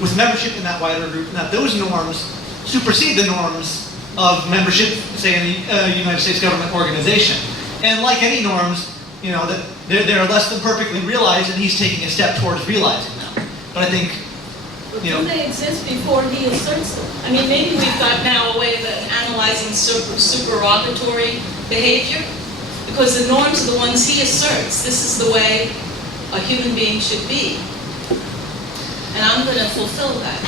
with membership in that wider group, and that those norms supersede the norms of membership, say, in the United States government organization. And like any norms, you know, that they're less than perfectly realized, and he's taking a step towards realizing them. But I think, you know, do they exist before he asserts them? I mean, maybe we've got now a way of analyzing supererogatory behavior, because the norms are the ones he asserts. This is the way a human being should be. And I'm going to fulfill that.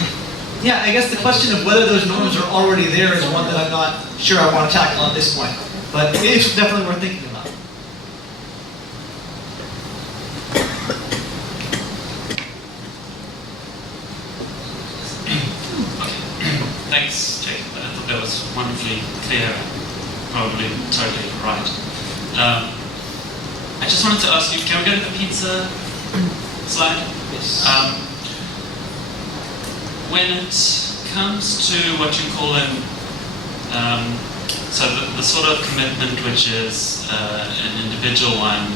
yeah, I guess the question of whether those norms are already there is one that I'm not sure I want to tackle at this point. But it's definitely worth thinking about. Thanks, Jake. I thought that was wonderfully clear, probably totally right. I just wanted to ask you, can we go to the pizza slide? Yes. When it comes to what you call so the sort of commitment which is an individual one,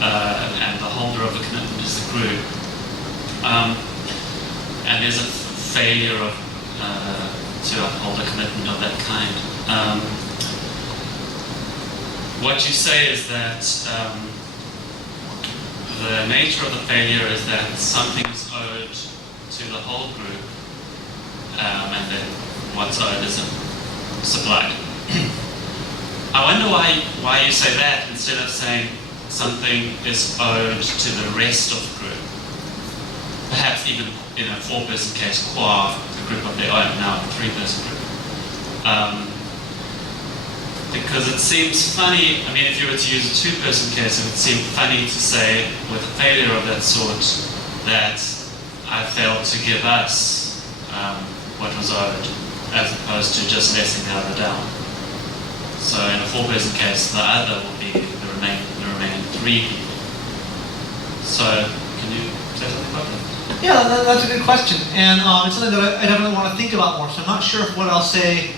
and the holder of the commitment is the group, and there's a failure of to uphold a commitment of that kind. What you say is that the nature of the failure is that something is owed to the whole group, and then what's owed is supplied. I wonder why you say that instead of saying something is owed to the rest of the group. Perhaps even in a 4-person case, qua the group of their own, now a 3-person group. Because it seems funny, I mean, if you were to use a 2-person case, it would seem funny to say, with a failure of that sort, that I failed to give us what was owed, as opposed to just letting the other down. So in a 4-person case, the other will be the remaining 3 people. So, can you say something about that? Yeah, that's a good question, and it's something that I definitely want to think about more. So I'm not sure if what I'll say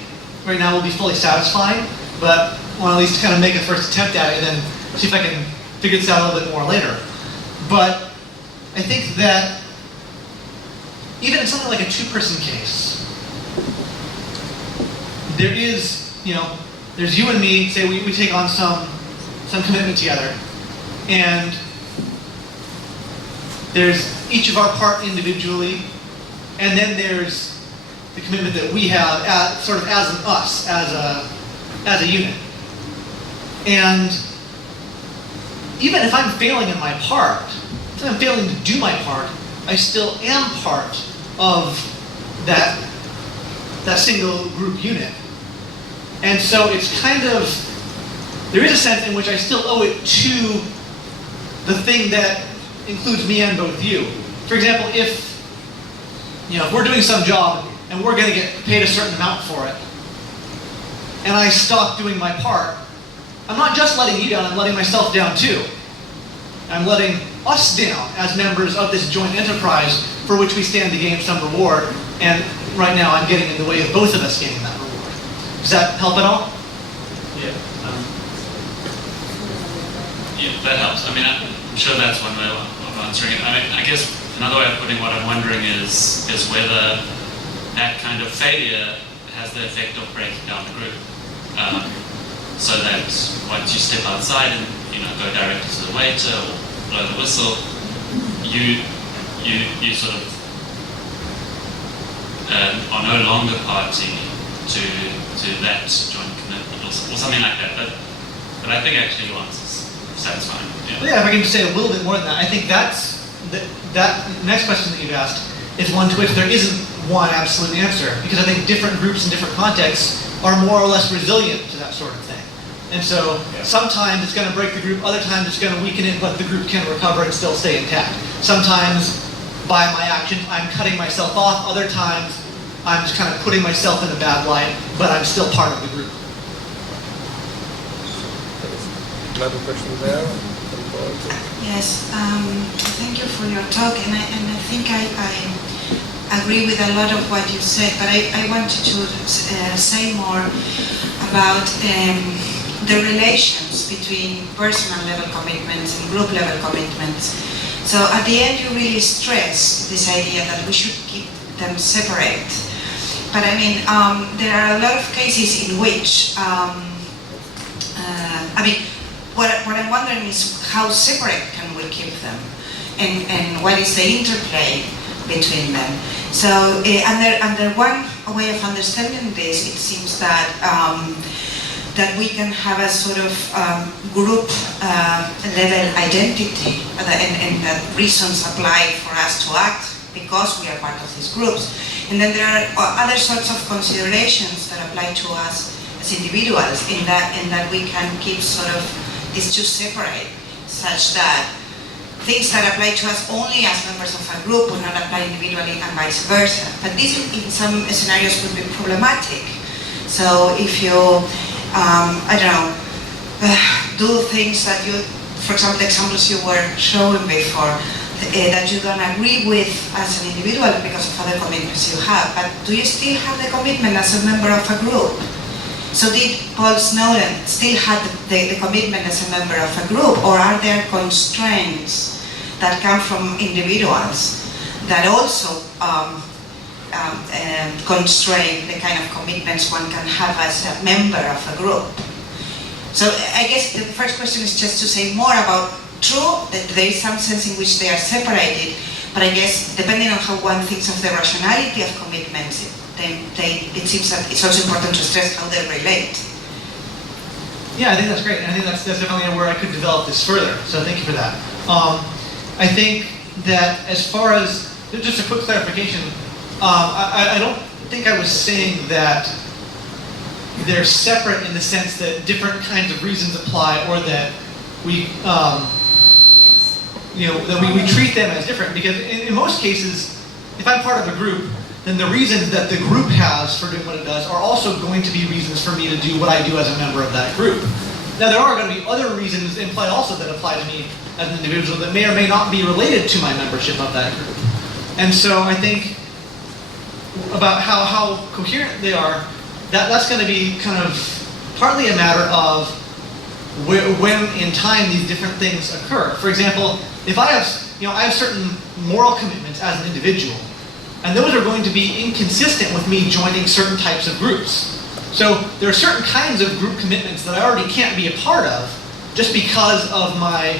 right now will be fully satisfying, but I want to at least kind of make a first attempt at it and then see if I can figure this out a little bit more later. But I think that even in something like a 2-person case, there is, you know, there's you and me, say we take on some commitment together, and there's each of our part individually, and then there's the commitment that we have sort of as an us, as a unit. And even if I'm failing in my part, if I'm failing to do my part, I still am part of that single group unit. And so it's kind of, there is a sense in which I still owe it to the thing that includes me and both you. For example, if we're doing some job and we're going to get paid a certain amount for it, and I stop doing my part, I'm not just letting you down, I'm letting myself down too. I'm letting us down as members of this joint enterprise for which we stand to gain some reward, and right now I'm getting in the way of both of us gaining that reward. Does that help at all? Yeah. Yeah, that helps. I mean, I'm sure that's one way of answering it. I mean, I guess another way of putting what I'm wondering is whether that kind of failure has the effect of breaking down the group. So that once you step outside and go directly to the waiter or blow the whistle, you sort of are no longer party to that joint commitment or something like that. But I think actually your answer's satisfying. Yeah. Well, yeah, if I can just say a little bit more than that, I think that next question that you've asked is one to which there isn't one absolute answer, because I think different groups in different contexts are more or less resilient to that sort of thing. And so sometimes it's going to break the group, other times it's going to weaken it, but the group can recover and still stay intact. Sometimes by my actions I'm cutting myself off, other times I'm just kind of putting myself in a bad light, but I'm still part of the group. Another question there? Yes, thank you for your talk, and I think I agree with a lot of what you said, but I wanted to say more about the relations between personal level commitments and group level commitments. So at the end, you really stress this idea that we should keep them separate. But I mean, there are a lot of cases in which, what I'm wondering is how separate can we keep them, and what is the interplay between them. So under one way of understanding this, it seems that that we can have a sort of group level identity, and that reasons apply for us to act because we are part of these groups. And then there are other sorts of considerations that apply to us as individuals, in that we can keep sort of these two separate, such that things that apply to us only as members of a group would not apply individually, and vice versa. But this in some scenarios would be problematic. So if you, do things that you, for example, the examples you were showing before, that you don't agree with as an individual because of other commitments you have, but do you still have the commitment as a member of a group? So did Paul Snowden still have the commitment as a member of a group, or are there constraints that come from individuals that also constrain the kind of commitments one can have as a member of a group? So I guess the first question is just to say more about, true, that there is some sense in which they are separated, but I guess depending on how one thinks of the rationality of commitments, it seems that it's also important to stress how they relate. Yeah, I think that's great. And I think that's definitely where I could develop this further. So thank you for that. I think that as far as, just a quick clarification, I don't think I was saying that they're separate in the sense that different kinds of reasons apply, or that we, that we treat them as different. Because in most cases, if I'm part of a group, then the reasons that the group has for doing what it does are also going to be reasons for me to do what I do as a member of that group. Now, there are going to be other reasons in play also that apply to me as an individual that may or may not be related to my membership of that group. And so I think about how coherent they are, that's going to be kind of partly a matter of when in time these different things occur. For example, if I have certain moral commitments as an individual, and those are going to be inconsistent with me joining certain types of groups. So there are certain kinds of group commitments that I already can't be a part of just because of my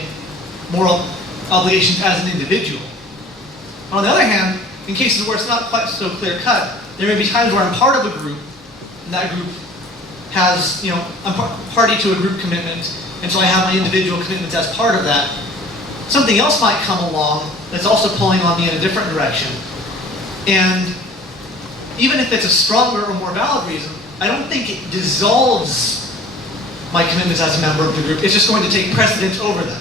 moral obligations as an individual. On the other hand, in cases where it's not quite so clear cut, there may be times where I'm part of a group, and that group has, I'm party to a group commitment, and so I have my individual commitments as part of that. Something else might come along that's also pulling on me in a different direction. And even if it's a stronger or more valid reason, I don't think it dissolves my commitments as a member of the group. It's just going to take precedence over them.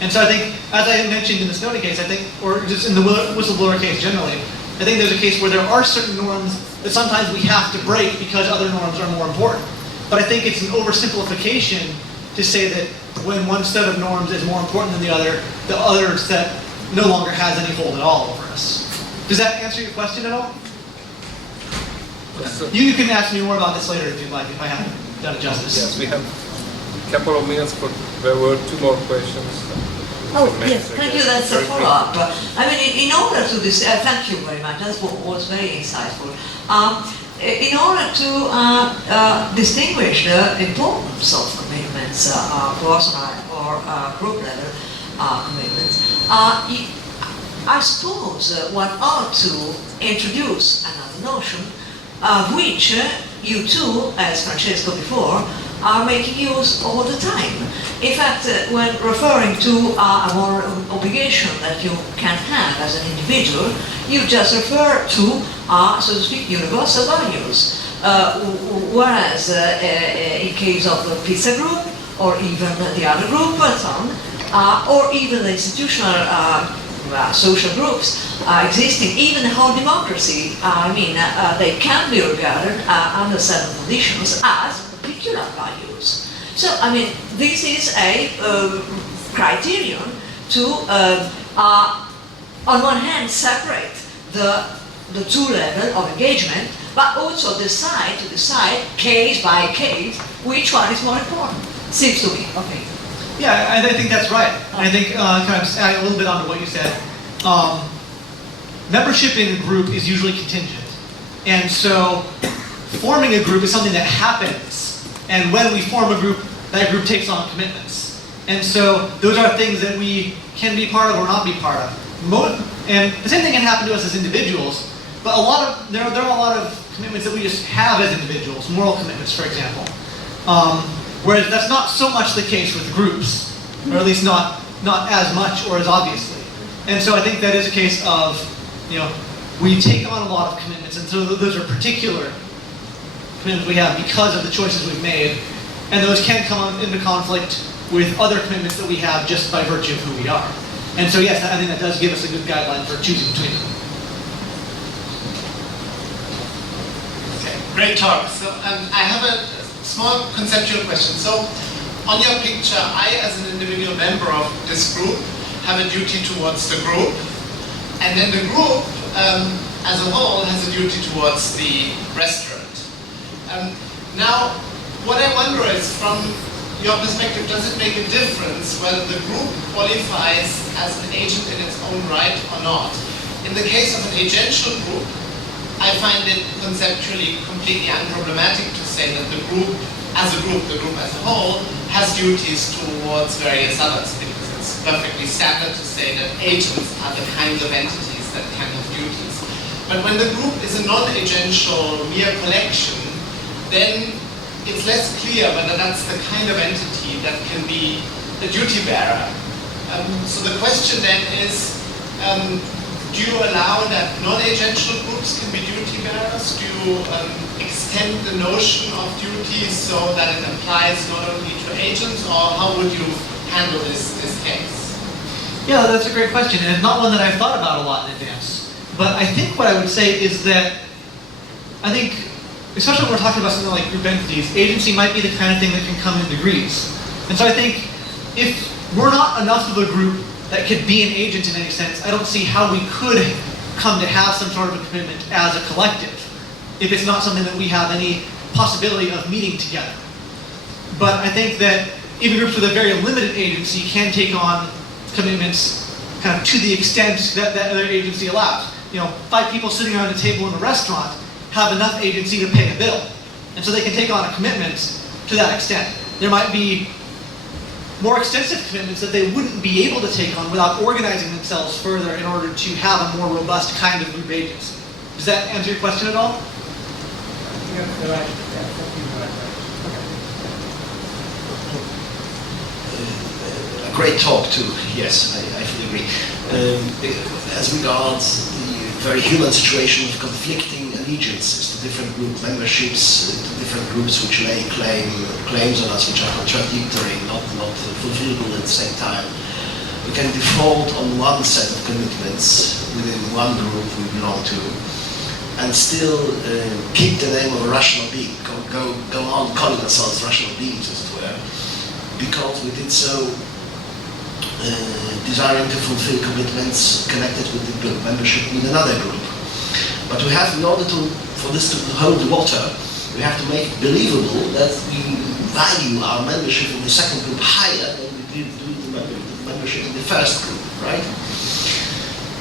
And so I think, as I mentioned in the Snowden case, or just in the whistleblower case generally, I think there's a case where there are certain norms that sometimes we have to break because other norms are more important. But I think it's an oversimplification to say that when one set of norms is more important than the other set no longer has any hold at all over us. Does that answer your question at all? Yes, You can ask me more about this later if you'd like, if I haven't done it justice. yes, we have a couple of minutes for, there were two more questions. Oh, yes, thank you. That's a follow-up. I mean, in order to this, thank you very much. That was very insightful. In order to distinguish the importance of commitments, personal or group level commitments, I suppose one ought to introduce another notion, which you too, as Francesco before, are making use all the time. In fact, when referring to a moral obligation that you can have as an individual, you just refer to, so to speak, universal values. Whereas in case of the pizza group, or even the other group, and so on, or even the institutional social groups existing, even the whole democracy, they can be regarded under certain conditions as particular values. So, this is a criterion to, on one hand, separate the two levels of engagement, but also decide case by case which one is more important. Seems to me. Okay. Yeah, I think that's right. And I think kind of adding a little bit onto what you said, membership in a group is usually contingent. And so forming a group is something that happens. And when we form a group, that group takes on commitments. And so those are things that we can be part of or not be part of. And the same thing can happen to us as individuals, but there are a lot of commitments that we just have as individuals, moral commitments, for example. Whereas that's not so much the case with groups, or at least not as much or as obviously. And so I think that is a case of, we take on a lot of commitments, and so those are particular commitments we have because of the choices we've made, and those can come into conflict with other commitments that we have just by virtue of who we are. And so yes, I think that does give us a good guideline for choosing between them. Okay, great talk. So I have a small conceptual question. So on your picture, I as an individual member of this group have a duty towards the group, and then the group as a whole has a duty towards the restaurant. Now, what I wonder is, from your perspective, does it make a difference whether the group qualifies as an agent in its own right or not? In the case of an agential group, I find it conceptually completely unproblematic to say that the group as a whole, has duties towards various others, because it's perfectly standard to say that agents are the kinds of entities that can have duties. But when the group is a non-agential mere collection, then it's less clear whether that's the kind of entity that can be a duty bearer. So the question then is, do you allow that non-agential groups can be duty bearers? Do you extend the notion of duty so that it applies not only to agents, or how would you handle this case? Yeah, that's a great question, and it's not one that I've thought about a lot in advance. But I think what I would say is that especially when we're talking about something like group entities, agency might be the kind of thing that can come in degrees. And so I think if we're not enough of a group that could be an agent in any sense, I don't see how we could come to have some sort of a commitment as a collective, if it's not something that we have any possibility of meeting together. But I think that even groups with a very limited agency can take on commitments kind of to the extent that that other agency allows. 5 people sitting around a table in a restaurant have enough agency to pay a bill. And so they can take on a commitment to that extent. There might be more extensive commitments that they wouldn't be able to take on without organizing themselves further in order to have a more robust kind of group agency. Does that answer your question at all? A great talk too, yes, I fully agree. As regards the very human situation of conflicting allegiances to different group memberships, to different groups which lay claims on us which are contradictory, not fulfillable at the same time. We can default on one set of commitments within one group we belong to, and still keep the name of a rational being, go on calling ourselves rational beings, as it were, because we did so desiring to fulfill commitments connected with the group membership in another group. But we have, in order for this to hold water, we have to make it believable that we value our membership in the second group higher than we did do the membership in the first group, right?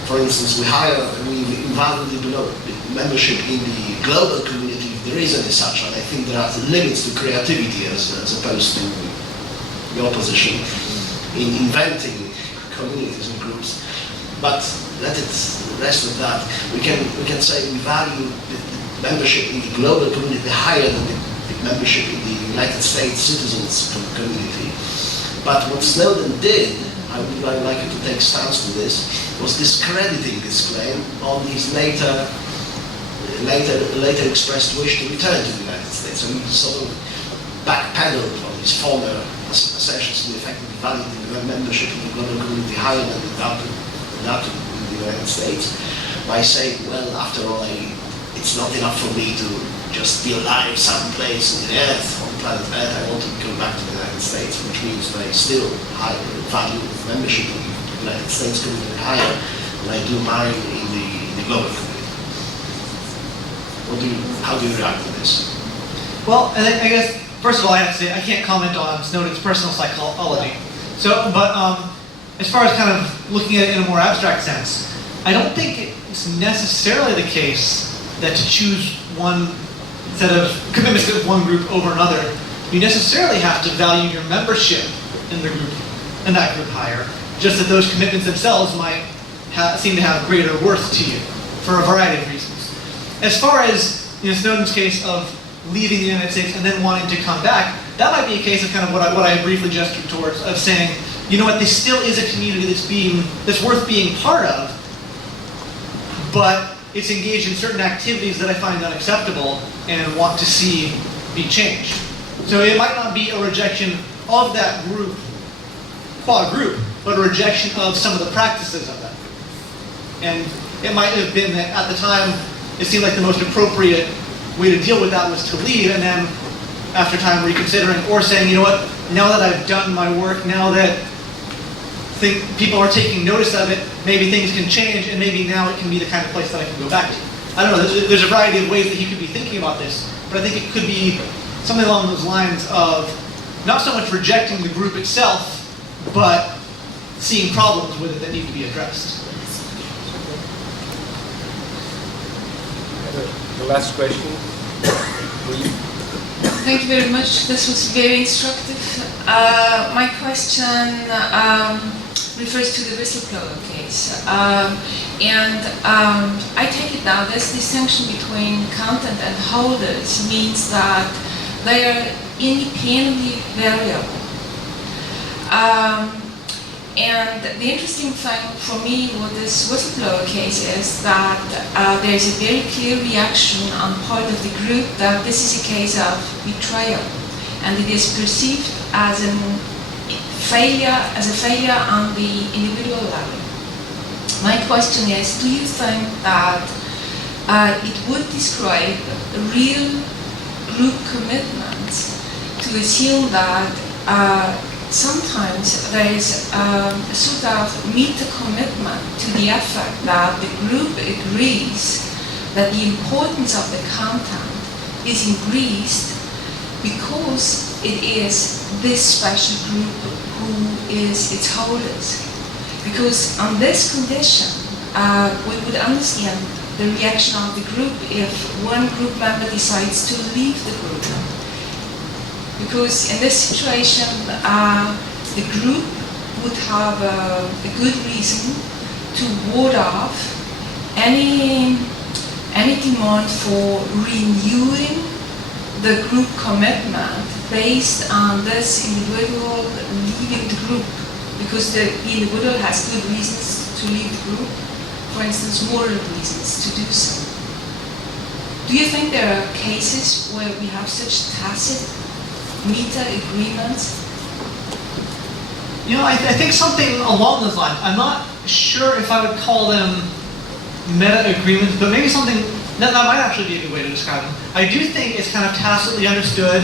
For instance, we value the membership in the global community, if there is any such, and I think there are limits to creativity as opposed to your position in inventing communities and groups. But let it rest with that. We can say we value the membership in the global community higher than the membership in the United States citizens community. But what Snowden did, I would like you to take stance to this, was discrediting this claim on his later expressed wish to return to the United States. So he sort of backpedaled on his former assertions to the effect that he valued the membership in the global community higher than that in the United States, by saying, well, after all, it's not enough for me to just be alive someplace on the Earth, on planet Earth. I want to go back to the United States, which means that I still value membership in the United States community higher than I do mine in the global community. How do you react to this? Well, I guess, first of all, I have to say, I can't comment on Snowden's personal psychology. So, but as far as kind of looking at it in a more abstract sense, I don't think it's necessarily the case that to choose one set of commitments to one group over another, you necessarily have to value your membership in the group, in that group higher. Just that those commitments themselves might seem to have greater worth to you for a variety of reasons. As far as Snowden's case of leaving the United States and then wanting to come back, that might be a case of kind of what I briefly gestured towards, of saying, you know what, this still is a community that's worth being part of, but it's engaged in certain activities that I find unacceptable and want to see be changed. So it might not be a rejection of that group, qua group, but a rejection of some of the practices of that. And it might have been that at the time, it seemed like the most appropriate way to deal with that was to leave, and then after time reconsidering, or saying, you know what, now that I've done my work, now that people are taking notice of it, maybe things can change, and maybe now it can be the kind of place that I can go back to. I don't know, there's a variety of ways that he could be thinking about this, but I think it could be something along those lines of not so much rejecting the group itself, but seeing problems with it that need to be addressed. The last question. Thank you very much. This was very instructive. My question refers to the whistleblower case. I take it now this distinction between content and holders means that they are independently variable. And the interesting thing for me with this whistleblower case is that there is a very clear reaction on part of the group that this is a case of betrayal, and it is perceived as a failure on the individual level. My question is, do you think that it would describe real group commitments to assume that sometimes there is a sort of meta-commitment to the effect that the group agrees that the importance of the content is increased because it is this special group who is its holders. Because on this condition, we would understand the reaction of the group if one group member decides to leave the group. Because in this situation, the group would have a good reason to ward off any demand for renewing the group commitment based on this individual leaving the group, because the individual has good reasons to leave the group, for instance, moral reasons to do so. Do you think there are cases where we have such tacit meta-agreements? You know, I think something along those lines. I'm not sure if I would call them meta-agreements, but maybe something that might actually be a good way to describe them. I do think it's kind of tacitly understood,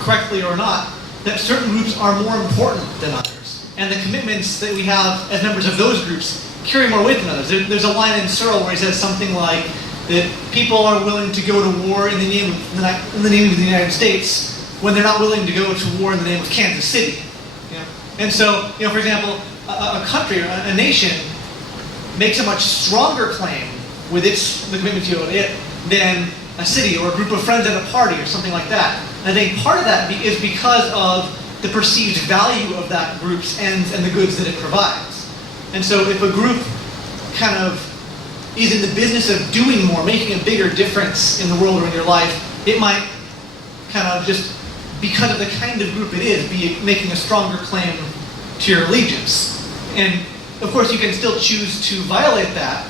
correctly or not, that certain groups are more important than others. And the commitments that we have as members of those groups carry more weight than others. There's a line in Searle where he says something like that people are willing to go to war in the name of the United States when they're not willing to go to war in the name of Kansas City. You know? And so, you know, for example, a country or a nation makes a much stronger claim with the commitment to it than a city or a group of friends at a party or something like that. And I think part of that is because of the perceived value of that group's ends and the goods that it provides. And so if a group kind of is in the business of doing more, making a bigger difference in the world or in your life, it might kind of just, because of the kind of group it is, be making a stronger claim to your allegiance. And of course you can still choose to violate that,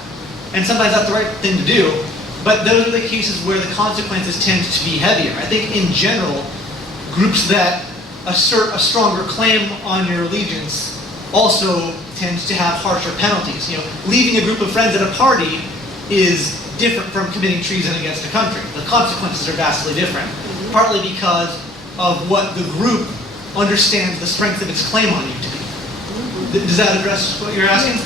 and sometimes that's the right thing to do, but those are the cases where the consequences tend to be heavier. I think in general, groups that assert a stronger claim on your allegiance also tends to have harsher penalties. You know, leaving a group of friends at a party is different from committing treason against a country. The consequences are vastly different, partly because of what the group understands the strength of its claim on you to be. Does that address what you're asking?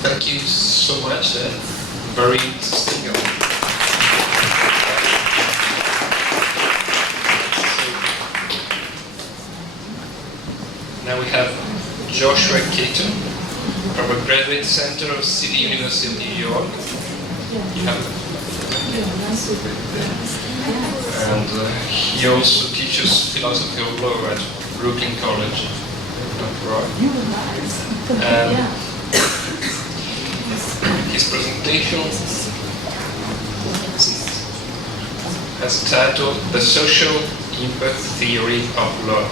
Thank you so much. Very interesting. we have Joshua Keton from a Graduate Center of City University of New York. You have and he also teaches philosophy of law at Brooklyn College. And his presentation has a title, The Social Impact Theory of Law.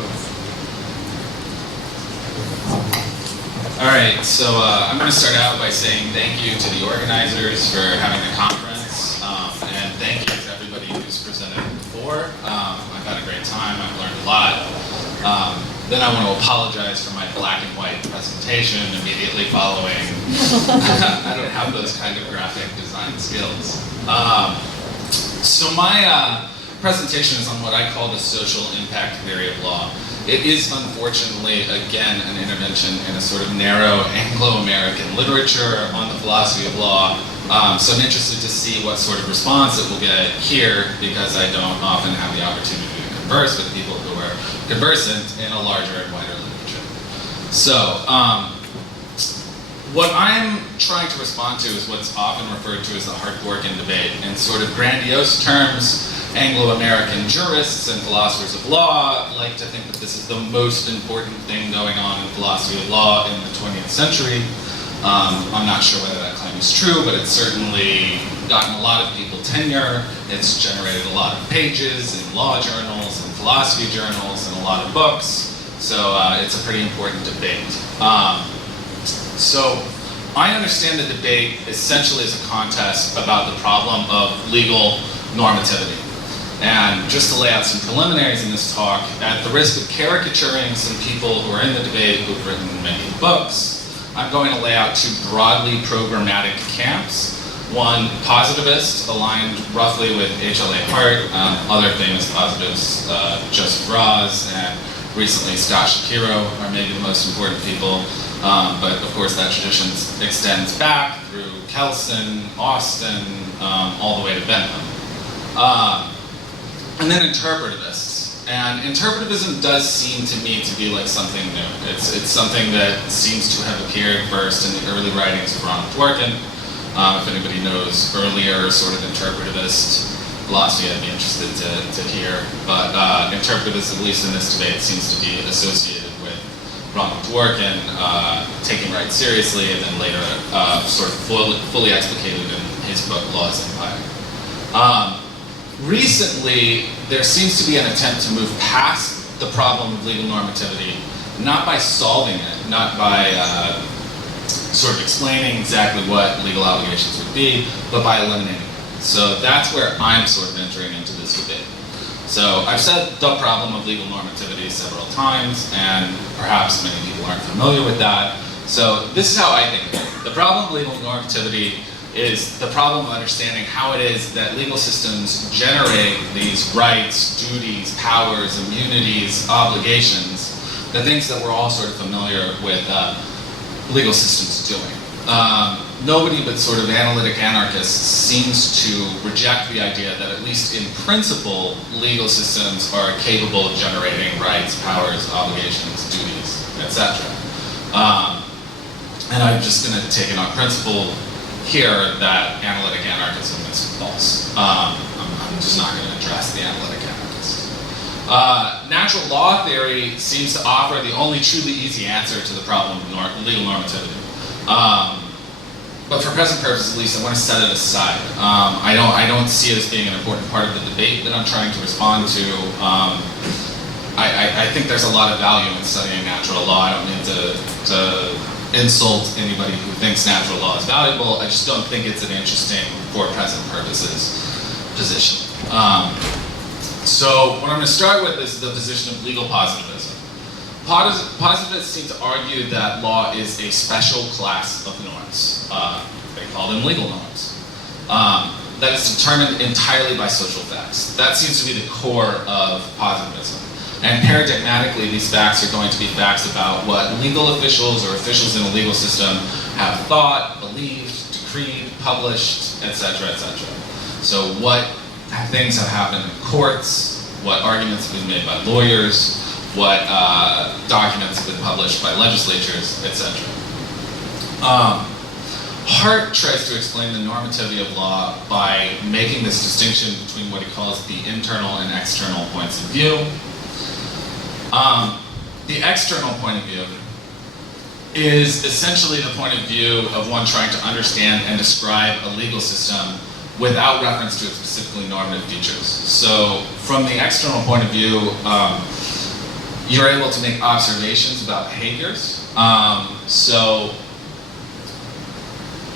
All right, so I'm going to start out by saying thank you to the organizers for having the conference, and thank you to everybody who's presented before. I've had a great time, I've learned a lot. Then I want to apologize for my black and white presentation immediately following. I don't have those kind of graphic design skills. So my presentation is on what I call the social impact theory of law. It is unfortunately, again, an intervention in a sort of narrow Anglo-American literature on the philosophy of law. So I'm interested to see what sort of response it will get here, because I don't often have the opportunity to converse with people who are conversant in a larger and wider literature. So, what I'm trying to respond to is what's often referred to as the Hart-Dworkin debate. In sort of grandiose terms, Anglo-American jurists and philosophers of law like to think that this is the most important thing going on in philosophy of law in the 20th century. I'm not sure whether that claim is true, but it's certainly gotten a lot of people tenure. It's generated a lot of pages in law journals and philosophy journals and a lot of books. So it's a pretty important debate. So I understand the debate essentially as a contest about the problem of legal normativity. And just to lay out some preliminaries in this talk, at the risk of caricaturing some people who are in the debate who've written many books, I'm going to lay out two broadly programmatic camps. One, positivist, aligned roughly with H.L.A. Hart, other famous positivists, Joseph Raz, and recently Scott Shapiro are maybe the most important people. But of course that tradition extends back through Kelsen, Austin, all the way to Bentham. And then interpretivists. And interpretivism does seem to me to be like something new. It's something that seems to have appeared first in the early writings of Ronald Dworkin. If anybody knows earlier sort of interpretivist philosophy, I'd be interested to hear. But interpretivism, at least in this debate, seems to be associated with Ronald Dworkin taking right seriously, and then later sort of fully explicated in his book, Law's Empire. Recently, there seems to be an attempt to move past the problem of legal normativity, not by solving it, not by sort of explaining exactly what legal obligations would be, but by eliminating it. So that's where I'm sort of entering into this debate. So I've said the problem of legal normativity several times, and perhaps many people aren't familiar with that. So this is how I think of it. The problem of legal normativity is the problem of understanding how it is that legal systems generate these rights, duties, powers, immunities, obligations, the things that we're all sort of familiar with legal systems doing. Nobody but sort of analytic anarchists seems to reject the idea that at least in principle, legal systems are capable of generating rights, powers, obligations, duties, etc. And I'm just going to take it on principle here that analytic anarchism is false. I'm just not going to address the analytic anarchist. Natural law theory seems to offer the only truly easy answer to the problem of legal normativity. But for present purposes, at least, I want to set it aside. I don't see it as being an important part of the debate that I'm trying to respond to. I think there's a lot of value in studying natural law. I don't mean to insult anybody who thinks natural law is valuable. I just don't think it's an interesting, for present purposes, position. So what I'm going to start with is the position of legal positivism. Positivists seem to argue that law is a special class of norms. They call them legal norms. That is determined entirely by social facts. That seems to be the core of positivism. And paradigmatically, these facts are going to be facts about what legal officials or officials in a legal system have thought, believed, decreed, published, etc., etc. So what things have happened in courts, what arguments have been made by lawyers, what documents have been published by legislatures, etc. Hart tries to explain the normativity of law by making this distinction between what he calls the internal and external points of view. The external point of view is essentially the point of view of one trying to understand and describe a legal system without reference to its specifically normative features. So from the external point of view, you're able to make observations about behaviors. So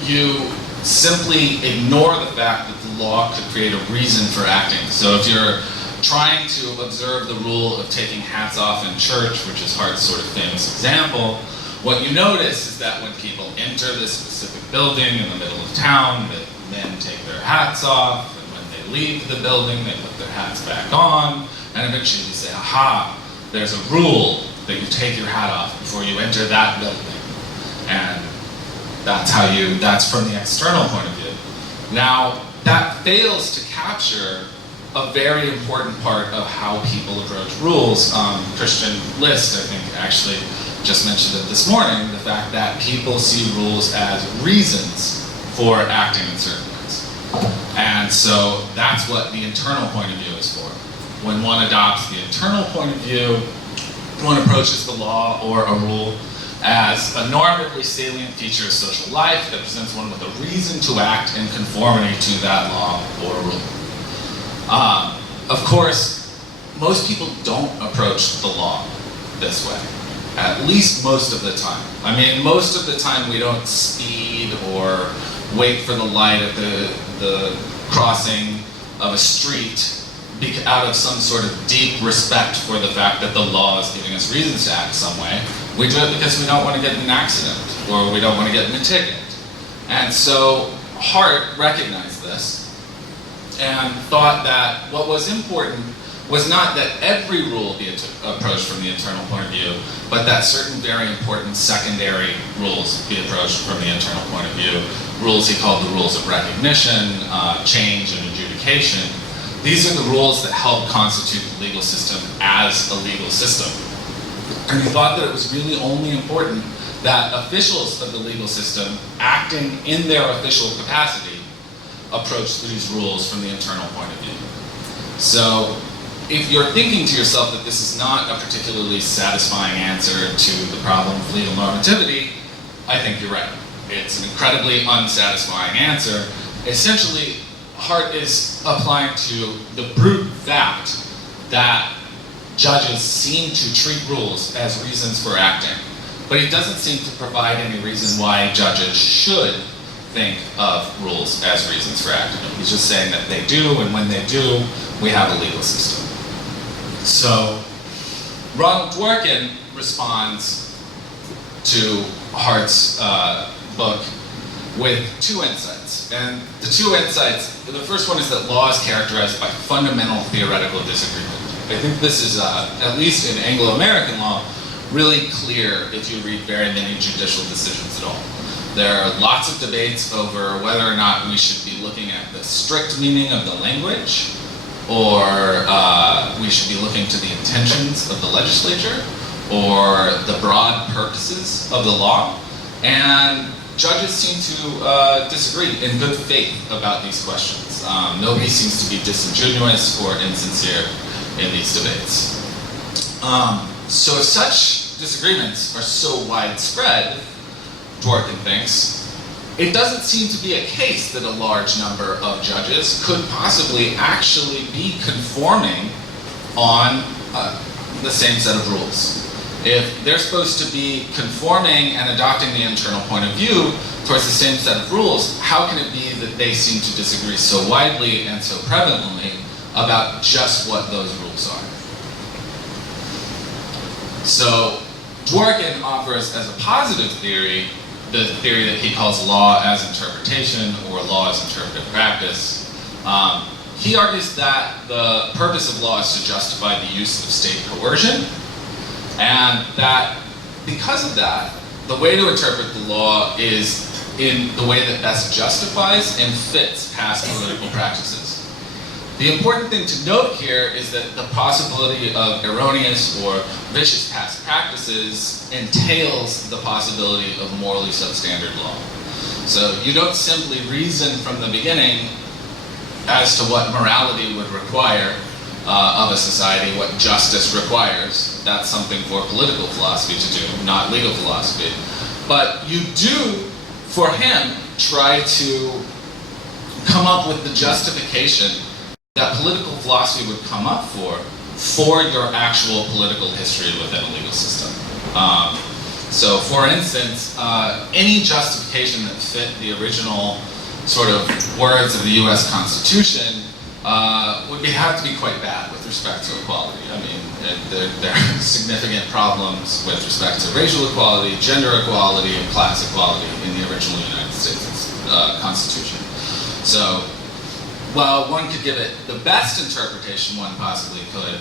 you simply ignore the fact that the law could create a reason for acting. So if you're trying to observe the rule of taking hats off in church, which is Hart's sort of famous example, what you notice is that when people enter this specific building in the middle of town, that men take their hats off, and when they leave the building, they put their hats back on, and eventually you say, aha, there's a rule that you take your hat off before you enter that building. And that's from the external point of view. Now, that fails to capture a very important part of how people approach rules. Christian List, I think, actually just mentioned it this morning, the fact that people see rules as reasons for acting in certain ways. And so that's what the internal point of view is for. When one adopts the internal point of view, one approaches the law or a rule as a normatively salient feature of social life that presents one with a reason to act in conformity to that law or rule. Of course, most people don't approach the law this way, at least most of the time. I mean, most of the time we don't speed or wait for the light at the crossing of a street out of some sort of deep respect for the fact that the law is giving us reasons to act some way. We do it because we don't want to get in an accident or we don't want to get in a ticket. And so Hart recognized this and thought that what was important was not that every rule be approached from the internal point of view, but that certain very important secondary rules be approached from the internal point of view. Rules he called the rules of recognition, change, and adjudication. These are the rules that help constitute the legal system as a legal system. And he thought that it was really only important that officials of the legal system, acting in their official capacity, approach these rules from the internal point of view. So if you're thinking to yourself that this is not a particularly satisfying answer to the problem of legal normativity, I think you're right. It's an incredibly unsatisfying answer. Essentially, Hart is applying to the brute fact that judges seem to treat rules as reasons for acting, but he doesn't seem to provide any reason why judges should think of rules as reasons for acting. He's just saying that they do, and when they do, we have a legal system. So Ronald Dworkin responds to Hart's book with two insights. And the two insights, the first one is that law is characterized by fundamental theoretical disagreement. I think this is, at least in Anglo-American law, really clear if you read very many judicial decisions at all. There are lots of debates over whether or not we should be looking at the strict meaning of the language, or we should be looking to the intentions of the legislature, or the broad purposes of the law. And judges seem to disagree in good faith about these questions. Nobody seems to be disingenuous or insincere in these debates. So if such disagreements are so widespread, Dworkin thinks, it doesn't seem to be a case that a large number of judges could possibly actually be conforming on the same set of rules. If they're supposed to be conforming and adopting the internal point of view towards the same set of rules, how can it be that they seem to disagree so widely and so prevalently about just what those rules are? So Dworkin offers as a positive theory the theory that he calls law as interpretation or law as interpretive practice. He argues that the purpose of law is to justify the use of state coercion, and that because of that, the way to interpret the law is in the way that best justifies and fits past political practices. The important thing to note here is that the possibility of erroneous or vicious past practices entails the possibility of morally substandard law. So you don't simply reason from the beginning as to what morality would require of a society, what justice requires. That's something for political philosophy to do, not legal philosophy. But you do, for him, try to come up with the justification that political philosophy would come up for your actual political history within a legal system. So for instance, any justification that fit the original sort of words of the US Constitution would have to be quite bad with respect to equality. I mean, there are significant problems with respect to racial equality, gender equality, and class equality in the original United States Constitution. So while one could give it the best interpretation one possibly could,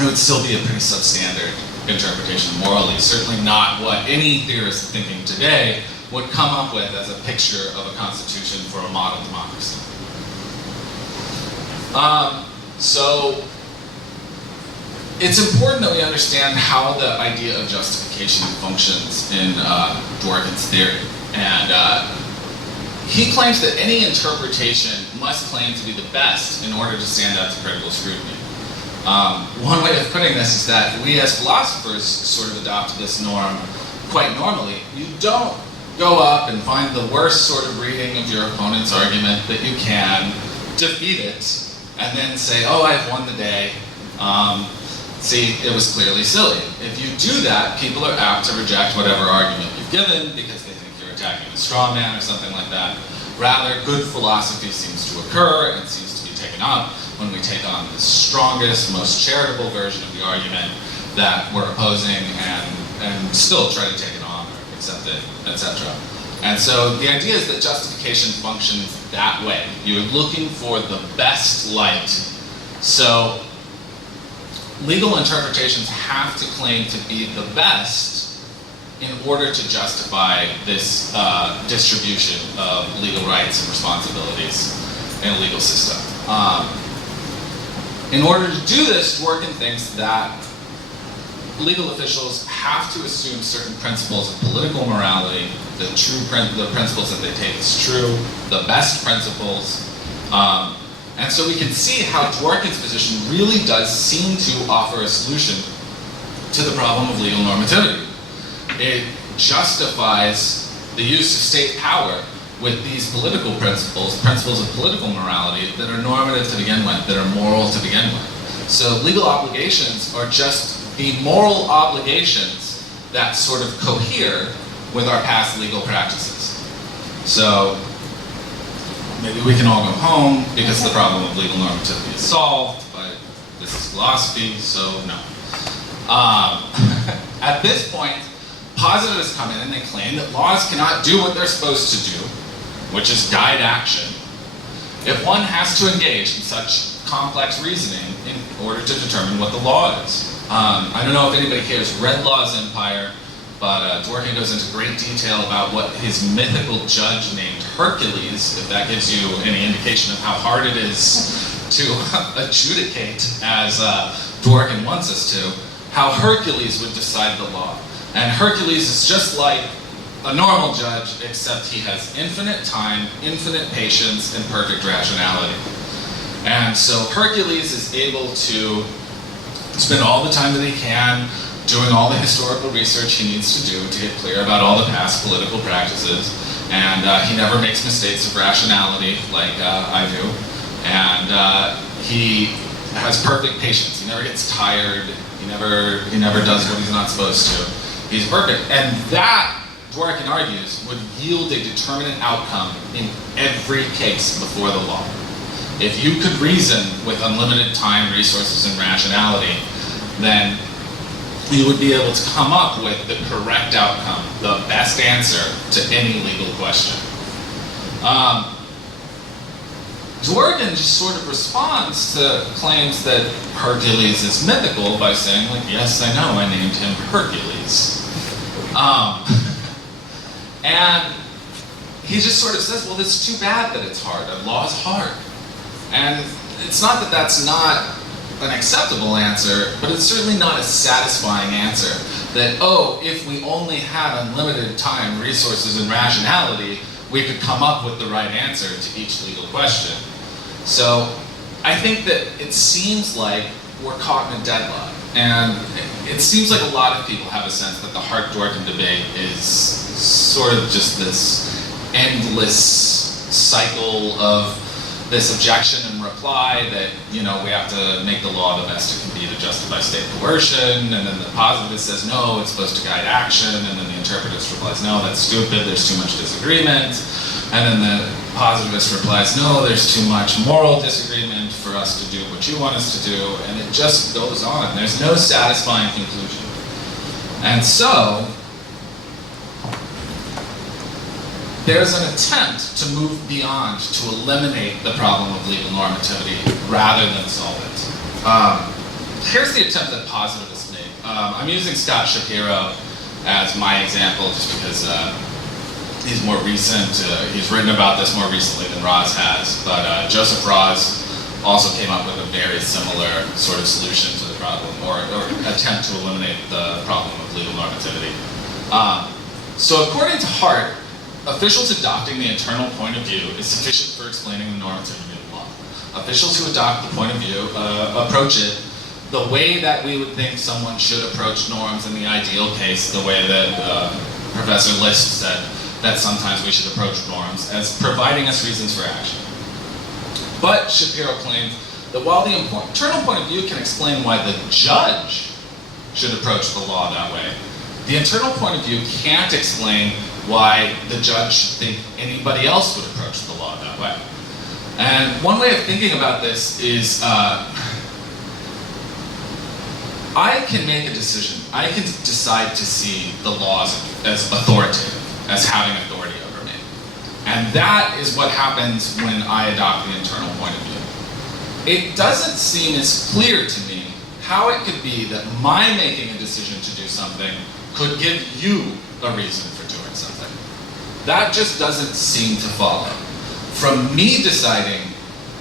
it would still be a pretty substandard interpretation morally. Certainly not what any theorist thinking today would come up with as a picture of a constitution for a model democracy. So it's important that we understand how the idea of justification functions in Dworkin's theory. And he claims that any interpretation must claim to be the best in order to stand up to critical scrutiny. One way of putting this is that we as philosophers sort of adopt this norm quite normally. You don't go up and find the worst sort of reading of your opponent's argument that you can, defeat it, and then say, oh, I've won the day. See, it was clearly silly. If you do that, people are apt to reject whatever argument you've given because they think you're attacking a straw man or something like that. Rather, good philosophy seems to occur and seems to be taken up when we take on the strongest, most charitable version of the argument that we're opposing and still try to take it on or accept it, etc. And so the idea is that justification functions that way. You're looking for the best light. So legal interpretations have to claim to be the best in order to justify this distribution of legal rights and responsibilities in a legal system. In order to do this, Dworkin thinks that legal officials have to assume certain principles of political morality, the principles that they take as true, the best principles. And so we can see how Dworkin's position really does seem to offer a solution to the problem of legal normativity. It justifies the use of state power with these political principles, principles of political morality that are normative to begin with, that are moral to begin with. So legal obligations are just the moral obligations that sort of cohere with our past legal practices. So maybe we can all go home because the problem of legal normativity is solved, but this is philosophy, so no. At this point, positivists come in and they claim that laws cannot do what they're supposed to do, which is guide action, if one has to engage in such complex reasoning in order to determine what the law is. I don't know if anybody here has read Law's Empire, but Dworkin goes into great detail about what his mythical judge named Hercules, if that gives you any indication of how hard it is to adjudicate, as Dworkin wants us to, how Hercules would decide the law. And Hercules is just like a normal judge, except he has infinite time, infinite patience, and perfect rationality. And so Hercules is able to spend all the time that he can doing all the historical research he needs to do to get clear about all the past political practices. And he never makes mistakes of rationality like I do. And he has perfect patience. He never gets tired. He never does what he's not supposed to. He's perfect. And that, Dworkin argues, would yield a determinate outcome in every case before the law. If you could reason with unlimited time, resources, and rationality, then you would be able to come up with the correct outcome, the best answer to any legal question. Dworkin just sort of responds to claims that Hercules is mythical by saying, like, yes, I know, I named him Hercules. And he just sort of says, well, it's too bad that it's hard. The law is hard. And it's not that that's not an acceptable answer, but it's certainly not a satisfying answer. That, oh, if we only had unlimited time, resources, and rationality, we could come up with the right answer to each legal question. So I think that it seems like we're caught in a deadlock. And it seems like a lot of people have a sense that the Hart-Dworkin debate is sort of just this endless cycle of this objection and reply that, you know, we have to make the law the best it can be to justify state coercion, and then the positivist says, no, it's supposed to guide action, and then the interpretivist replies, no, that's stupid, there's too much disagreement, and then the positivist replies, no, there's too much moral disagreement for us to do what you want us to do, and it just goes on. There's no satisfying conclusion. And so, there's an attempt to move beyond, to eliminate the problem of legal normativity rather than solve it. Here's the attempt that positivists make. I'm using Scott Shapiro as my example just because he's more recent. He's written about this more recently than Raz has, but Joseph Raz also came up with a very similar sort of solution to the problem, or attempt to eliminate the problem of legal normativity. So according to Hart, officials adopting the internal point of view is sufficient for explaining the normativity of the law. Officials who adopt the point of view approach it the way that we would think someone should approach norms in the ideal case, the way that Professor List said that sometimes we should approach norms as providing us reasons for action. But Shapiro claims that while the internal point of view can explain why the judge should approach the law that way, the internal point of view can't explain why the judge should think anybody else would approach the law that way. And one way of thinking about this is, I can make a decision. I can decide to see the laws as authoritative, as having authority over me. And that is what happens when I adopt the internal point of view. It doesn't seem as clear to me how it could be that my making a decision to do something could give you a reason for doing something. That just doesn't seem to follow. From me deciding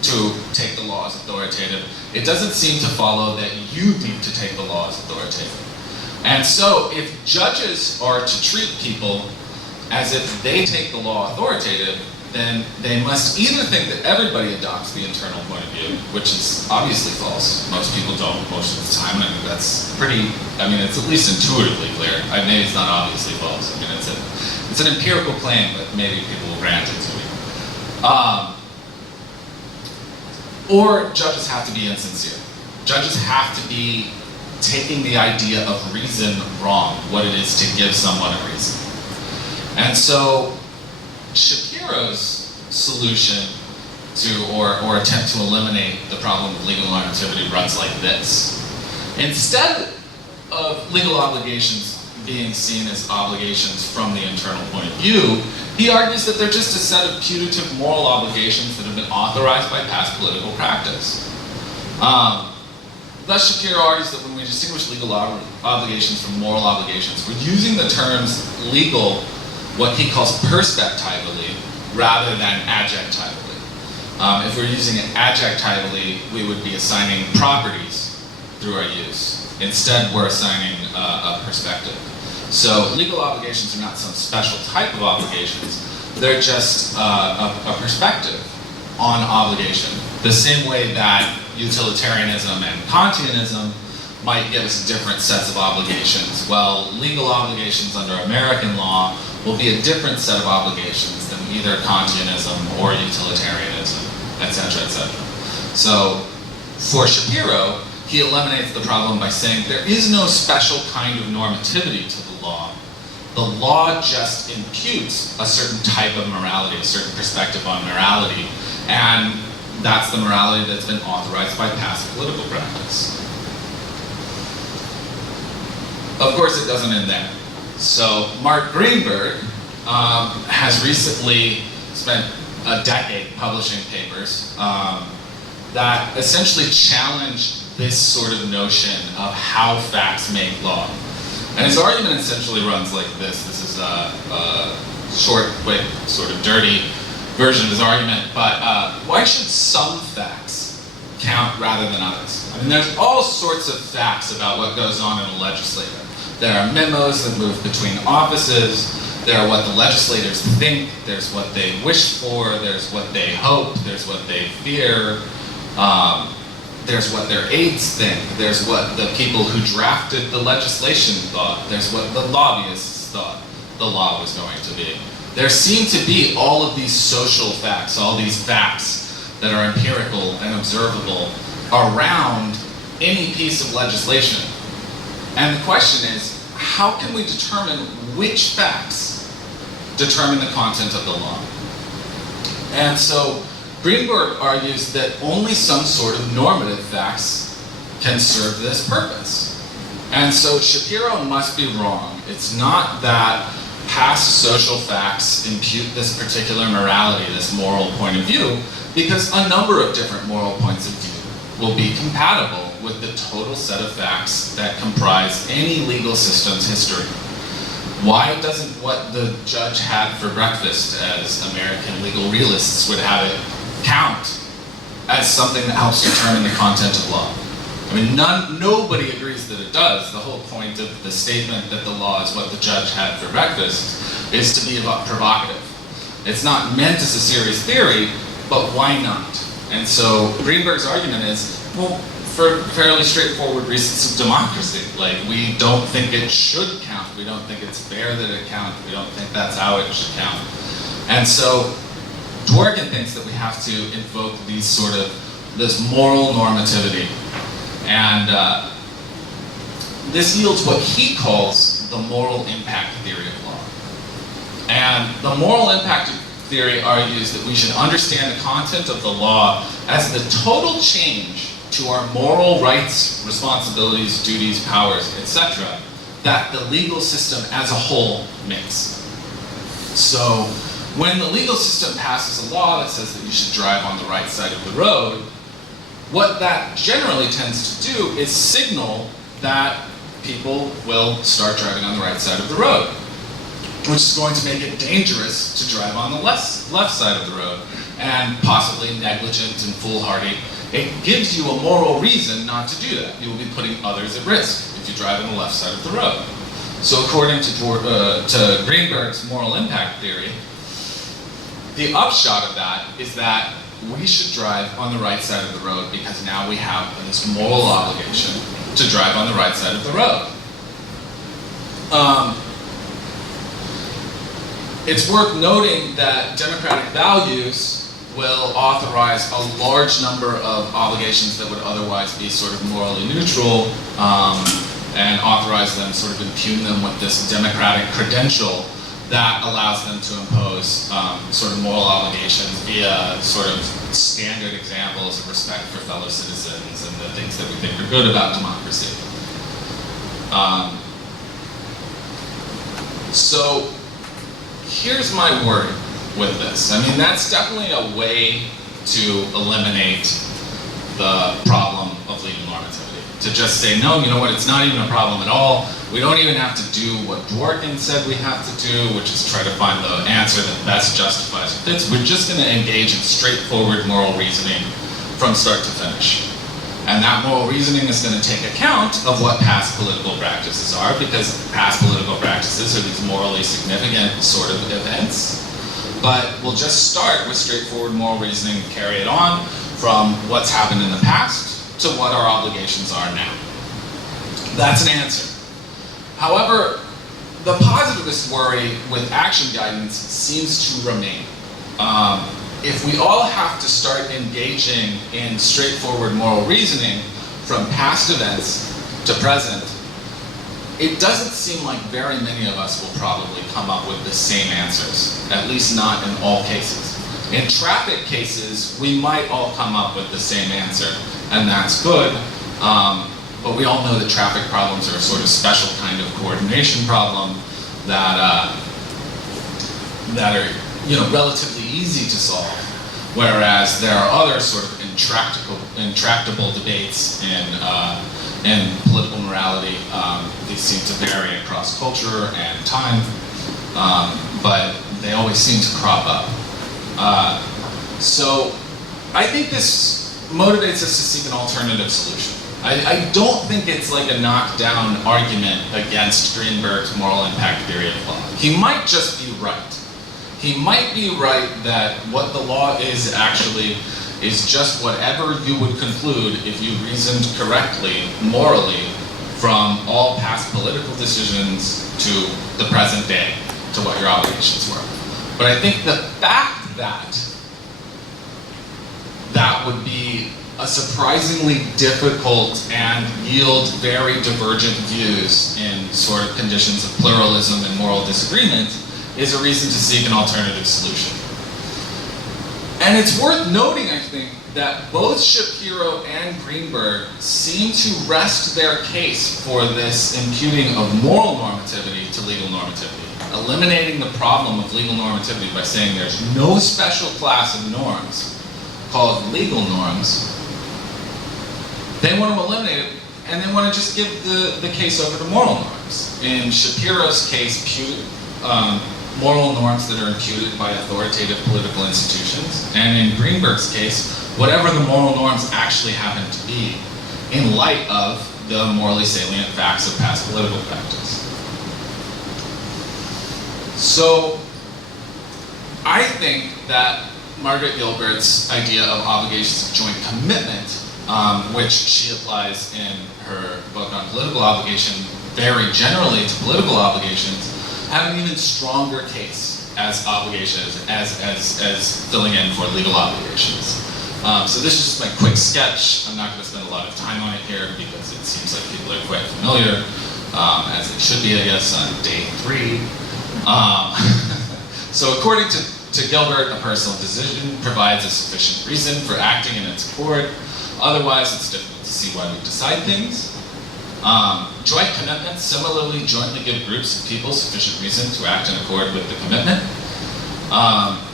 to take the law as authoritative, it doesn't seem to follow that you need to take the law as authoritative. And so if judges are to treat people as if they take the law authoritative, then they must either think that everybody adopts the internal point of view, which is obviously false. Most people don't most of the time, and I think that's pretty, it's at least intuitively clear. Maybe it's not obviously false. It's an empirical claim, but maybe people will grant it to me. Or judges have to be insincere. Judges have to be taking the idea of reason wrong, what it is to give someone a reason. And so Shapiro's solution to, or attempt to eliminate the problem of legal normativity runs like this. Instead of legal obligations being seen as obligations from the internal point of view, he argues that they're just a set of putative moral obligations that have been authorized by past political practice. Thus, Shapiro argues that when we distinguish legal obligations from moral obligations, we're using the terms legal, what he calls perspectively, rather than adjectively. If we're using it adjectively, we would be assigning properties through our use. Instead, we're assigning a perspective. So legal obligations are not some special type of obligations. They're just a perspective on obligation. The same way that utilitarianism and Kantianism might give us different sets of obligations. Well, legal obligations under American law will be a different set of obligations than either Kantianism or utilitarianism, etc., etc. So for Shapiro, he eliminates the problem by saying there is no special kind of normativity to the law. The law just imputes a certain type of morality, a certain perspective on morality, and that's the morality that's been authorized by past political practice. Of course, it doesn't end there. So Mark Greenberg has recently spent a decade publishing papers that essentially challenge this sort of notion of how facts make law. And his argument essentially runs like this. This is a short, quick, sort of dirty version of his argument, but why should some facts count rather than others? I mean, there's all sorts of facts about what goes on in a legislature. There are memos that move between offices. There are what the legislators think. There's what they wish for. There's what they hope. There's what they fear. There's what their aides think. There's what the people who drafted the legislation thought. There's what the lobbyists thought the law was going to be. There seem to be all of these social facts, all these facts that are empirical and observable around any piece of legislation. And the question is, how can we determine which facts determine the content of the law? And so Greenberg argues that only some sort of normative facts can serve this purpose. And so Shapiro must be wrong. It's not that past social facts impute this particular morality, this moral point of view, because a number of different moral points of view will be compatible with the total set of facts that comprise any legal system's history. Why doesn't what the judge had for breakfast, as American legal realists would have it, count as something that helps determine the content of law? I mean, nobody agrees that it does. The whole point of the statement that the law is what the judge had for breakfast is to be provocative. It's not meant as a serious theory, but why not? And so Greenberg's argument is, well, for fairly straightforward reasons of democracy. Like, we don't think it should count. We don't think it's fair that it counts. We don't think that's how it should count. And so Dworkin thinks that we have to invoke this moral normativity. And this yields what he calls the moral impact theory of law. And the moral impact theory argues that we should understand the content of the law as the total change to our moral rights, responsibilities, duties, powers, etc., that the legal system as a whole makes. So when the legal system passes a law that says that you should drive on the right side of the road, what that generally tends to do is signal that people will start driving on the right side of the road, which is going to make it dangerous to drive on the left side of the road, and possibly negligent and foolhardy. It gives you a moral reason not to do that. You will be putting others at risk if you drive on the left side of the road. So according to Greenberg's moral impact theory, the upshot of that is that we should drive on the right side of the road because now we have this moral obligation to drive on the right side of the road. It's worth noting that democratic values will authorize a large number of obligations that would otherwise be sort of morally neutral, and authorize them, sort of impugn them with this democratic credential that allows them to impose sort of moral obligations via sort of standard examples of respect for fellow citizens and the things that we think are good about democracy. So here's my worry with this. I mean, that's definitely a way to eliminate the problem of legal normativity. To just say, no, you know what, it's not even a problem at all. We don't even have to do what Dworkin said we have to do, which is try to find the answer that best justifies it. We're just going to engage in straightforward moral reasoning from start to finish. And that moral reasoning is going to take account of what past political practices are, because past political practices are these morally significant sort of events. But we'll just start with straightforward moral reasoning and carry it on from what's happened in the past to what our obligations are now. That's an answer. However, the positivist worry with action guidance seems to remain. If we all have to start engaging in straightforward moral reasoning from past events to present, it doesn't seem like very many of us will probably come up with the same answers, at least not in all cases. In traffic cases, we might all come up with the same answer, and that's good, but we all know that traffic problems are a sort of special kind of coordination problem that are, relatively easy to solve, whereas there are other sort of intractable debates in political morality. These seem to vary across culture and time, but they always seem to crop up. So I think this motivates us to seek an alternative solution. I don't think it's like a knockdown argument against Greenberg's moral impact theory of law. He might just be right. He might be right that what the law is actually is just whatever you would conclude if you reasoned correctly, morally, from all past political decisions to the present day, to what your obligations were. But I think the fact that that would be a surprisingly difficult and yield very divergent views in sort of conditions of pluralism and moral disagreement is a reason to seek an alternative solution. And it's worth noting, I think, that both Shapiro and Greenberg seem to rest their case for this imputing of moral normativity to legal normativity, eliminating the problem of legal normativity by saying there's no special class of norms called legal norms. They want to eliminate it, and they want to just give the case over to moral norms. In Shapiro's case, moral norms that are imputed by authoritative political institutions, and in Greenberg's case, whatever the moral norms actually happen to be, in light of the morally salient facts of past political practice. So, I think that Margaret Gilbert's idea of obligations of joint commitment, which she applies in her book on political obligation very generally to political obligations, have an even stronger case as obligations, as filling in for legal obligations. So this is just my quick sketch. I'm not going to spend a lot of time on it here because it seems like people are quite familiar, as it should be, I guess, on day 3. So according to Gilbert, a personal decision provides a sufficient reason for acting in its accord. Otherwise, it's difficult to see why we decide things. Joint commitments similarly jointly give groups of people sufficient reason to act in accord with the commitment.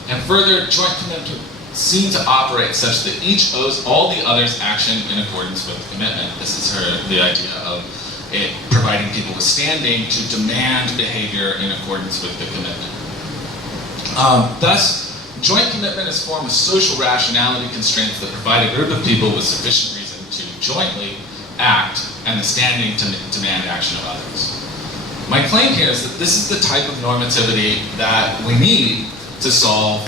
And further, joint commitments seem to operate such that each owes all the others action in accordance with the commitment. This is the idea of it providing people with standing to demand behavior in accordance with the commitment. Thus, joint commitment is a form of social rationality constraints that provide a group of people with sufficient reason to jointly act and the standing to demand action of others. My claim here is that this is the type of normativity that we need to solve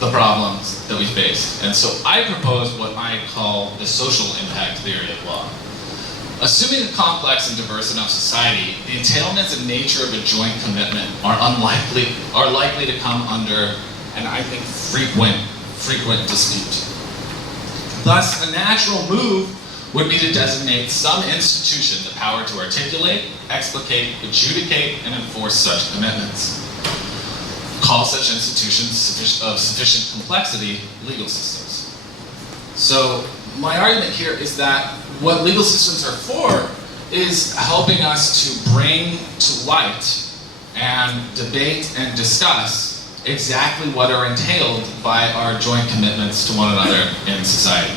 the problems that we face. And so I propose what I call the social impact theory of law. Assuming a complex and diverse enough society, the entailments and nature of a joint commitment are likely to come under, and I think frequent dispute. Thus, a natural move would be to designate some institution the power to articulate, explicate, adjudicate, and enforce such commitments. Call such institutions of sufficient complexity legal systems. So my argument here is that what legal systems are for is helping us to bring to light and debate and discuss exactly what are entailed by our joint commitments to one another in society.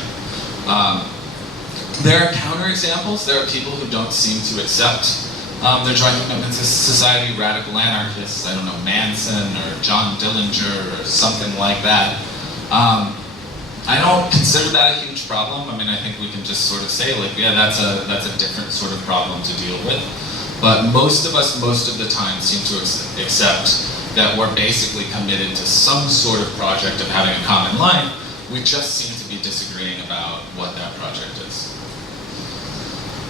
There are counterexamples. There are people who don't seem to accept their joint commitments as society, radical anarchists, I don't know, Manson or John Dillinger or something like that. I don't consider that a huge problem. I mean, I think we can just sort of say, like, yeah, that's a different sort of problem to deal with. But most of us, most of the time, seem to accept that we're basically committed to some sort of project of having a common life. We just seem to be disagreeing about what that project is.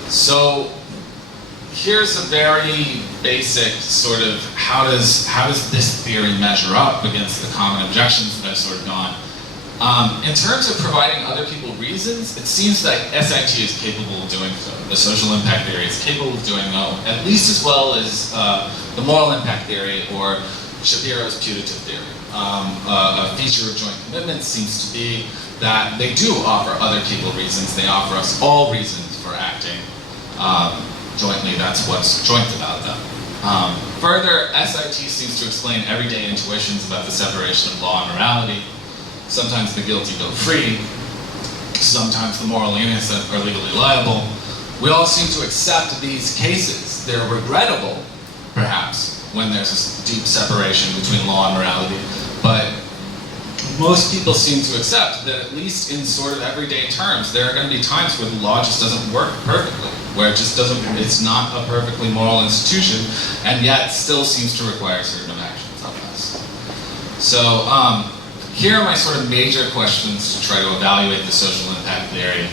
So here's a very basic sort of how does this theory measure up against the common objections that I've sort of gone. In terms of providing other people reasons, it seems like SIT is capable of doing so. The social impact theory is capable of doing at least as well as the moral impact theory or Shapiro's putative theory. A feature of joint commitment seems to be that they do offer other people reasons. They offer us all reasons for acting jointly. That's what's joint about them. Further, SIT seems to explain everyday intuitions about the separation of law and morality. Sometimes the guilty go free. Sometimes the morally innocent are legally liable. We all seem to accept these cases. They're regrettable, perhaps, when there's a deep separation between law and morality. But most people seem to accept that at least in sort of everyday terms, there are going to be times where the law just doesn't work perfectly, where it just doesn't, it's not a perfectly moral institution, and yet still seems to require certain actions of us. So here are my sort of major questions to try to evaluate the social impact theory.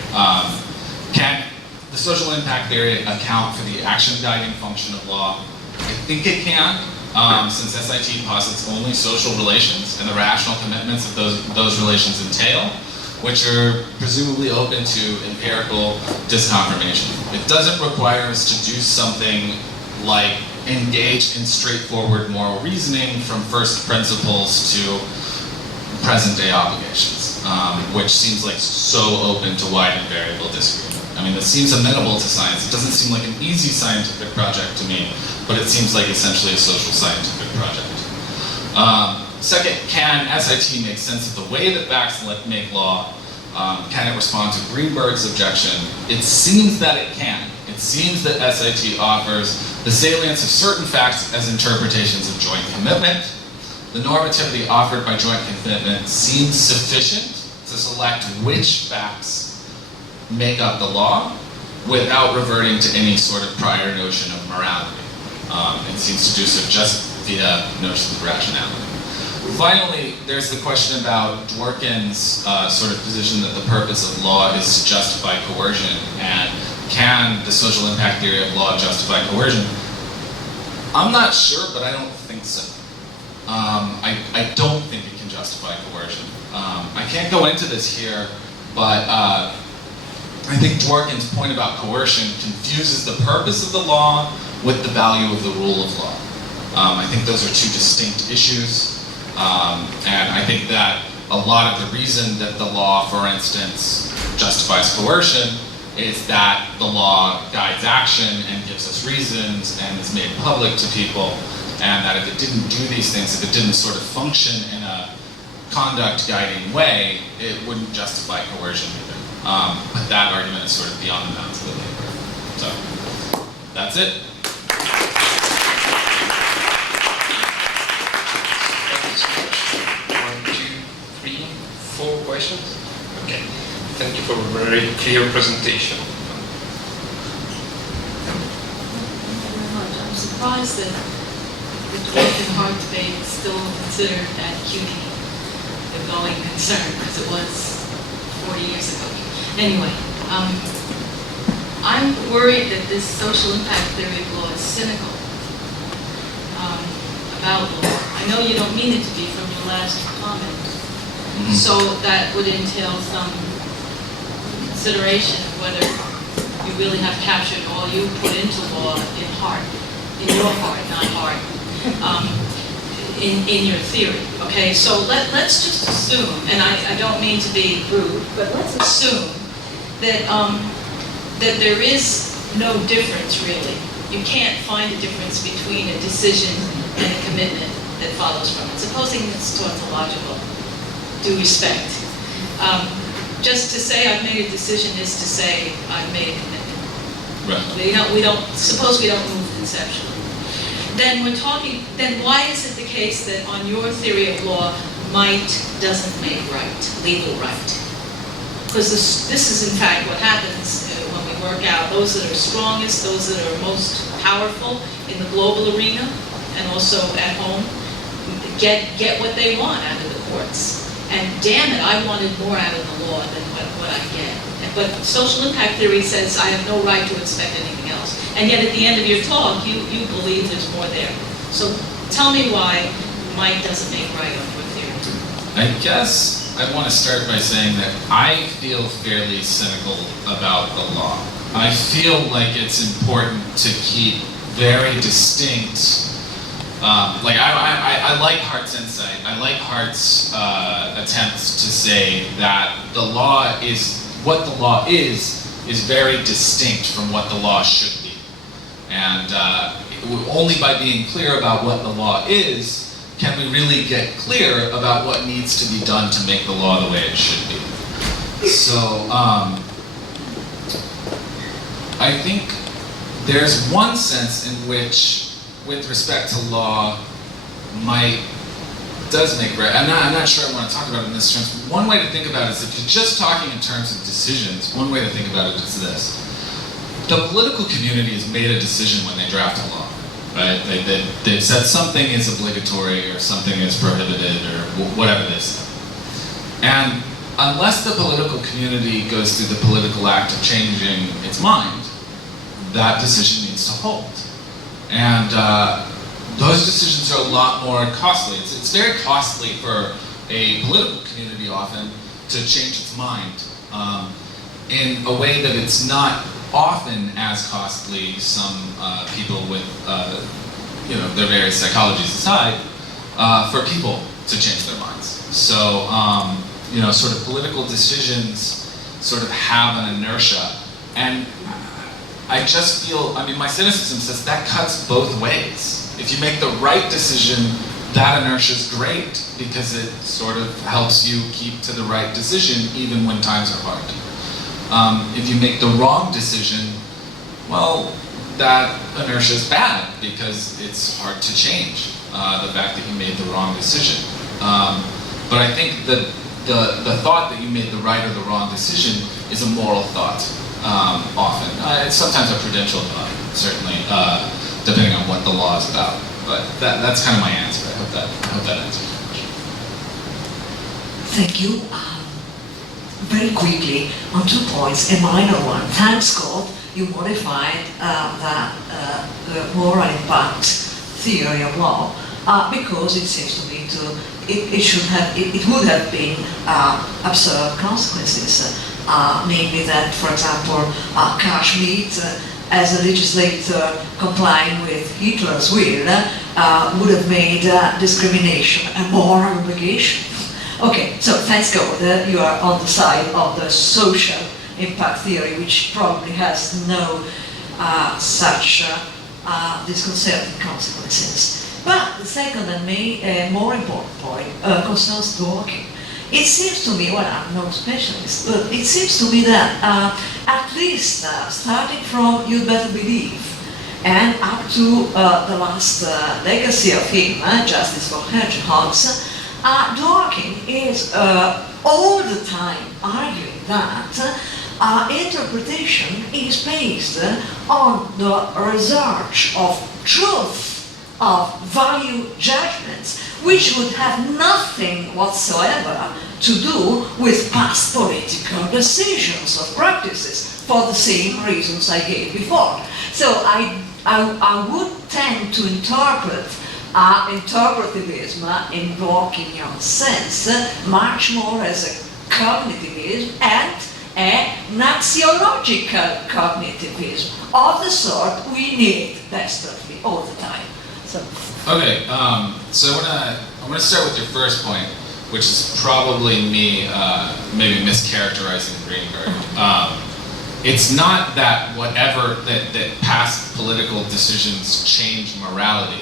Can the social impact theory account for the action guiding function of law? I think it can. Since SIT posits only social relations and the rational commitments that those relations entail, which are presumably open to empirical disconfirmation. It doesn't require us to do something like engage in straightforward moral reasoning from first principles to present day obligations, which seems like so open to wide and variable disagreement. I mean, it seems amenable to science. It doesn't seem like an easy scientific project to me, but it seems like essentially a social scientific project. Second, can SIT make sense of the way that facts make law? Can it respond to Greenberg's objection? It seems that it can. It seems that SIT offers the salience of certain facts as interpretations of joint commitment. The normativity offered by joint commitment seems sufficient to select which facts make up the law without reverting to any sort of prior notion of morality. It seems to do so just via notions of rationality. Finally, there's the question about Dworkin's sort of position that the purpose of law is to justify coercion, and can the social impact theory of law justify coercion? I'm not sure, but I don't think so. I don't think it can justify coercion. I can't go into this here, but I think Dworkin's point about coercion confuses the purpose of the law with the value of the rule of law. I think those are two distinct issues, and I think that a lot of the reason that the law, for instance, justifies coercion is that the law guides action and gives us reasons and is made public to people, and that if it didn't do these things, if it didn't sort of function in a conduct guiding way, it wouldn't justify coercion either. But that argument is sort of beyond the bounds of the paper. So, that's it. Thank you so much. 1, 2, 3, 4 questions? Okay. Thank you for a very clear presentation. Thank you very much. I'm surprised that the Dworkin Hart debate is still considered at CUNY a going concern, because it was 40 years ago. Anyway, I'm worried that this social impact theory of law is cynical about law. I know you don't mean it to be from your last comment, so that would entail some consideration of whether you really have captured all you put into law in heart, in your heart, not heart, in your theory. Okay, so let's just assume, and I don't mean to be rude, but let's assume that that there is no difference really. You can't find a difference between a decision and a commitment that follows from it. Supposing it's tautological, due respect. Just to say I've made a decision is to say I've made a commitment. Right. We don't suppose we don't move conceptually. Then we're talking. Then why is it the case that on your theory of law, might doesn't make right, legal right? Because this is in fact what happens when we work out those that are strongest, those that are most powerful in the global arena, and also at home, get what they want out of the courts. And damn it, I wanted more out of the law than what I get. But social impact theory says I have no right to expect anything else. And yet at the end of your talk, you believe there's more there. So tell me why might doesn't make right on your theory. I guess I want to start by saying that I feel fairly cynical about the law. I feel like it's important to keep very distinct. I like Hart's insight. I like Hart's attempts to say that the law is what the law is very distinct from what the law should be, and only by being clear about what the law is can we really get clear about what needs to be done to make the law the way it should be. So I think there's one sense in which, with respect to law, might does make right. I'm not sure I want to talk about it in this terms. One way to think about it is if you're just talking in terms of decisions, one way to think about it is this. The political community has made a decision when they draft a law, right? They've said something is obligatory or something is prohibited or whatever they say. And unless the political community goes through the political act of changing its mind, that decision needs to hold. And those decisions are a lot more costly. It's very costly for a political community often to change its mind in a way that it's not often as costly. Some people with their various psychologies aside, for people to change their minds. So sort of political decisions sort of have an inertia, and I just feel, my cynicism says that cuts both ways. If you make the right decision, that inertia is great because it sort of helps you keep to the right decision even when times are hard. If you make the wrong decision, well, that inertia is bad because it's hard to change the fact that you made the wrong decision. But I think that the thought that you made the right or the wrong decision is a moral thought. Often. It's sometimes a prudential thought, certainly, depending on what the law is about. But that's kind of my answer. I hope that answers your question. Thank you. Very quickly, on 2 points, a minor one. Thanks God, you modified the moral impact theory of law because it seems to me it would have been absurd consequences. Namely that, for example, cash meat, as a legislator complying with Hitler's will, would have made discrimination a moral obligation. Okay, so thanks God you are on the side of the social impact theory, which probably has no such disconcerting consequences. But the second and more important point concerns dworking. It seems to me, well, I'm no specialist, but it seems to me that at least starting from You'd Better Believe and up to the last legacy of him, Justice for Hedgehogs, Dworkin is all the time arguing that interpretation is based on the research of truth, of value judgments, which would have nothing whatsoever to do with past political decisions or practices for the same reasons I gave before. So I would tend to interpret interpretivism in Dworkinian sense much more as a cognitivism and a naxiological cognitivism of the sort we need desperately all the time. Okay, so I want to start with your first point, which is probably me maybe mischaracterizing Greenberg. It's not that that past political decisions change morality.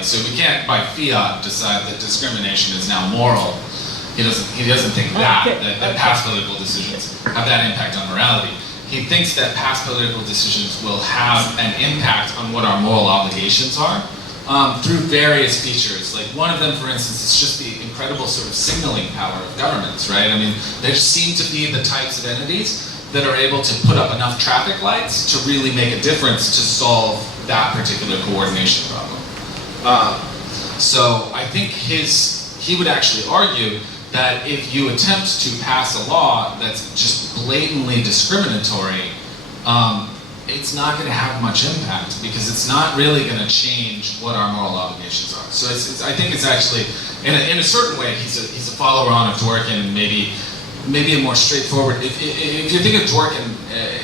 So we can't by fiat decide that discrimination is now moral. He doesn't think that past political decisions have that impact on morality. He thinks that past political decisions will have an impact on what our moral obligations are. Through various features. One of them, for instance, is just the incredible sort of signaling power of governments, right? They just seem to be the types of entities that are able to put up enough traffic lights to really make a difference to solve that particular coordination problem. So I think he would actually argue that if you attempt to pass a law that's just blatantly discriminatory, it's not going to have much impact because it's not really going to change what our moral obligations are. So I think it's actually, in a certain way, he's a follower on of Dworkin, and maybe a more straightforward. If you think of Dworkin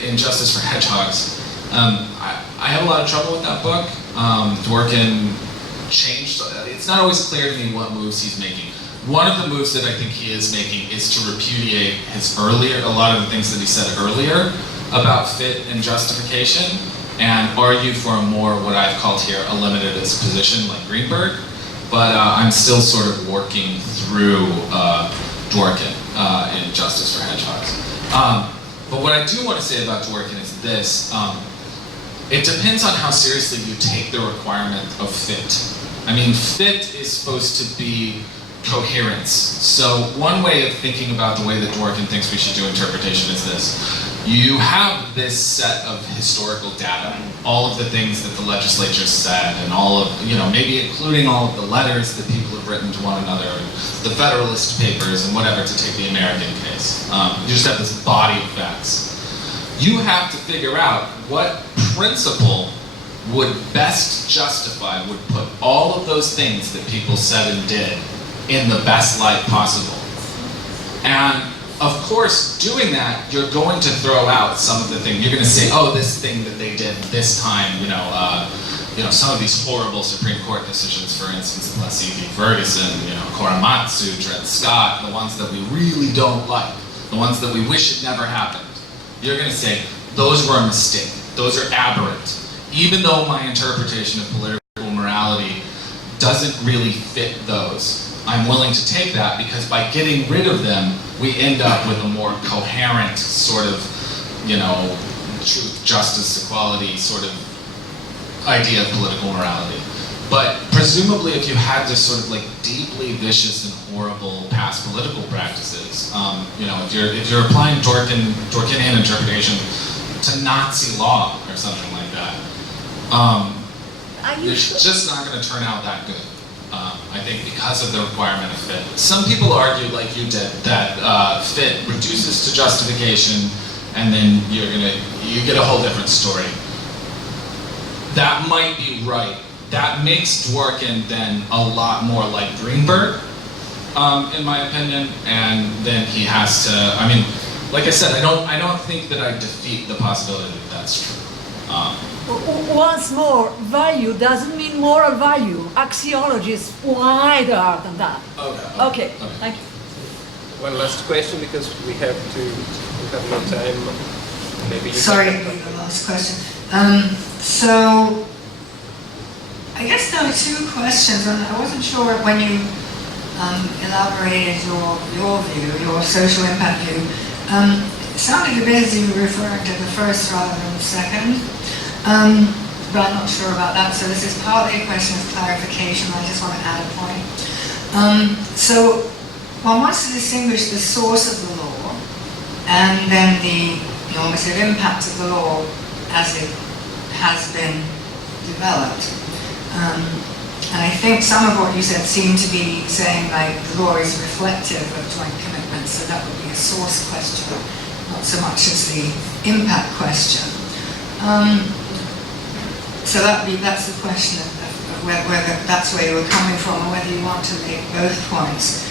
in Justice for Hedgehogs, I have a lot of trouble with that book. Dworkin changed. It's not always clear to me what moves he's making. One of the moves that I think he is making is to repudiate a lot of the things that he said earlier about fit and justification, and argue for a more, what I've called here, a limitedist position like Greenberg. But I'm still sort of working through Dworkin in Justice for Hedgehogs. But what I do want to say about Dworkin is this. It depends on how seriously you take the requirement of fit. Fit is supposed to be coherence. So one way of thinking about the way that Dworkin thinks we should do interpretation is this. You have this set of historical data, all of the things that the legislature said, and all of, maybe including all of the letters that people have written to one another, the Federalist Papers, and whatever, to take the American case. You just have this body of facts. You have to figure out what principle would best justify, would put all of those things that people said and did in the best light possible. And of course, doing that, you're going to throw out some of the things. You're going to say, oh, this thing that they did this time, some of these horrible Supreme Court decisions, for instance, Plessy v. Ferguson, Korematsu, Dred Scott, the ones that we really don't like, the ones that we wish had never happened. You're going to say, those were a mistake. Those are aberrant. Even though my interpretation of political morality doesn't really fit those, I'm willing to take that because by getting rid of them, we end up with a more coherent sort of, truth, justice, equality sort of idea of political morality. But presumably if you had this sort of like deeply vicious and horrible past political practices, if you're applying Dworkinian interpretation to Nazi law or something like that, it's just not going to turn out that good. I think because of the requirement of fit. Some people argue, like you did, that fit reduces to justification, and then you get a whole different story. That might be right. That makes Dworkin then a lot more like Greenberg, in my opinion, and then he has to. Like I said, I don't think that I defeat the possibility that that's true. Once more, value doesn't mean moral value. Axiology is wider than that. Okay. Thank you. One last question because we have no time. Maybe you Sorry, can the last question. So, I guess there were two questions, and I wasn't sure when you elaborated your view, your social impact view. It sounded a bit as you were referring to the first rather than the second. But I'm not sure about that, so this is partly a question of clarification. I just want to add a point. So one wants to distinguish the source of the law and then the normative impact of the law as it has been developed. And I think some of what you said seemed to be saying like the law is reflective of joint commitments, so that would be a source question, not so much as the impact question. So that's the question of whether that's where you were coming from or whether you want to make both points.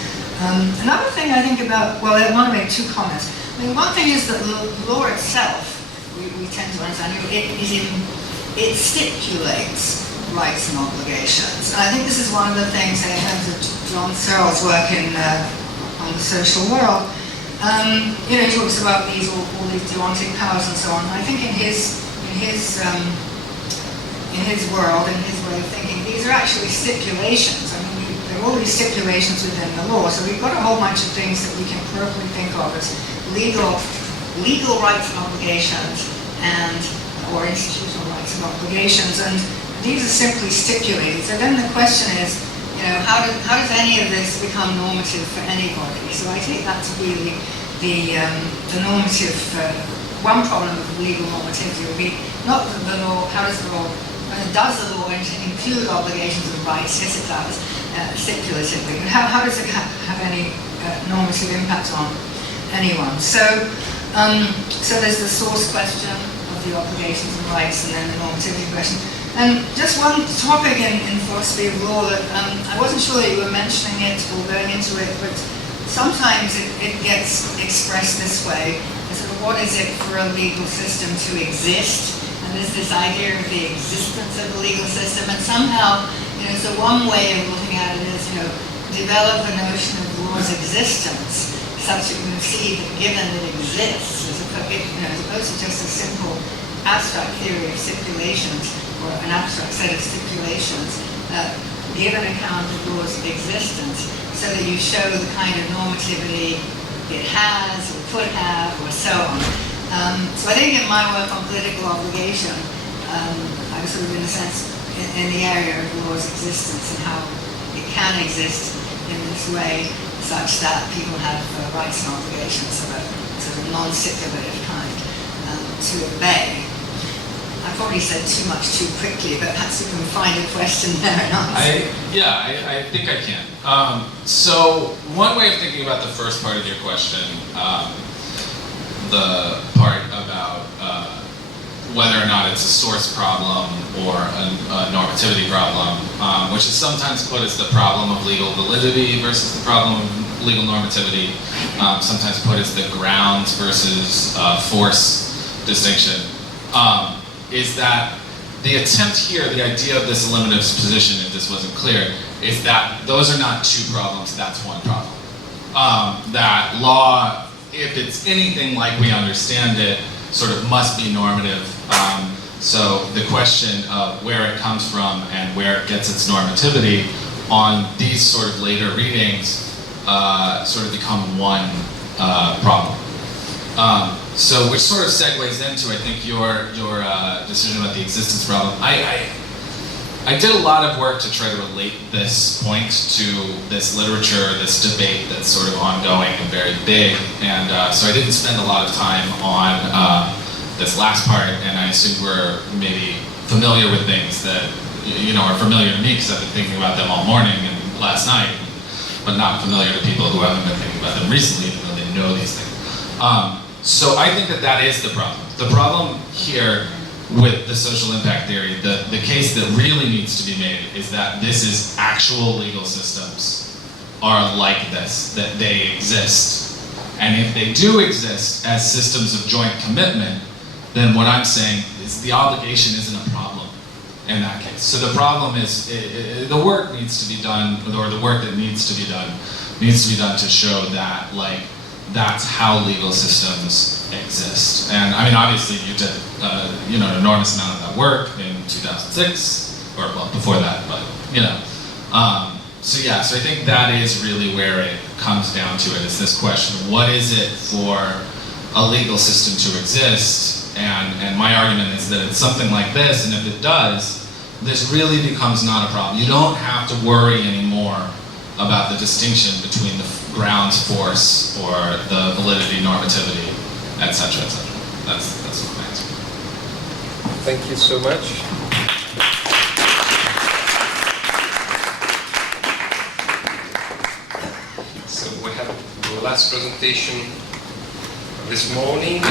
Another thing I think about, well, I want to make two comments. I mean, one thing is that the law itself, we tend to understand, it stipulates rights and obligations. And I think this is one of the things in terms of John Searle's work on the social world. He talks about all these deontic powers and so on. I think in his world, in his way of thinking, these are actually stipulations. I mean, there are all these stipulations within the law, so we've got a whole bunch of things that we can appropriately think of as legal rights and obligations or institutional rights and obligations, and these are simply stipulated. So then the question is, how does any of this become normative for anybody? So I take that to be the normative. One problem with legal normativity would be not that the law. How does the law? Does the law include obligations and rights? Yes, it does, stipulatively. But how does it have any normative impact on anyone? So there's the source question of the obligations and rights, and then the normativity question. And just one topic in philosophy of law that I wasn't sure that you were mentioning it or going into it, but sometimes it gets expressed this way. Sort of what is it for a legal system to exist? And there's this idea of the existence of the legal system, and somehow, so one way of looking at it is, develop the notion of law's existence, such that you can see that given it exists, as opposed to just a simple abstract theory of stipulations, or an abstract set of stipulations, give an account of law's existence, so that you show the kind of normativity it has, or could have, or so on. So I think in my work on political obligation, I was sort of in a sense in the area of law's existence and how it can exist in this way such that people have rights and obligations of a sort of non-stipulative kind to obey. I probably said too much too quickly, but perhaps you can find a question there and answer. I think I can. So one way of thinking about the first part of your question, the part about whether or not it's a source problem or a normativity problem, which is sometimes put as the problem of legal validity versus the problem of legal normativity, sometimes put as the grounds versus force distinction, is that the attempt here, the idea of this eliminative position, if this wasn't clear, is that those are not two problems, that's one problem. That law, if it's anything like we understand it, sort of must be normative. So the question of where it comes from and where it gets its normativity on these sort of later readings sort of become one problem. So which sort of segues into, I think, your decision about the existence problem. I did a lot of work to try to relate this point to this literature, this debate that's sort of ongoing and very big, and so I didn't spend a lot of time on this last part, and I assume we're maybe familiar with things that are familiar to me because I've been thinking about them all morning and last night, but not familiar to people who haven't been thinking about them recently, even though they know these things. So I think that is the problem. The problem here with the social impact theory, the case that really needs to be made is that this is actual legal systems are like this, that they exist. And if they do exist as systems of joint commitment, then what I'm saying is the obligation isn't a problem in that case. So the problem is the work needs to be done, or the work that needs to be done to show that that's how legal systems exist. And I mean, obviously you did an enormous amount of that work in 2006, or well, before that, but so I think that is really where it comes down to it, is this question, what is it for a legal system to exist? And my argument is that it's something like this, and if it does, this really becomes not a problem. You don't have to worry anymore about the distinction between the grounds force or the validity, normativity, etc., etc. That's what my answer. Thank you so much. So we have the last presentation this morning.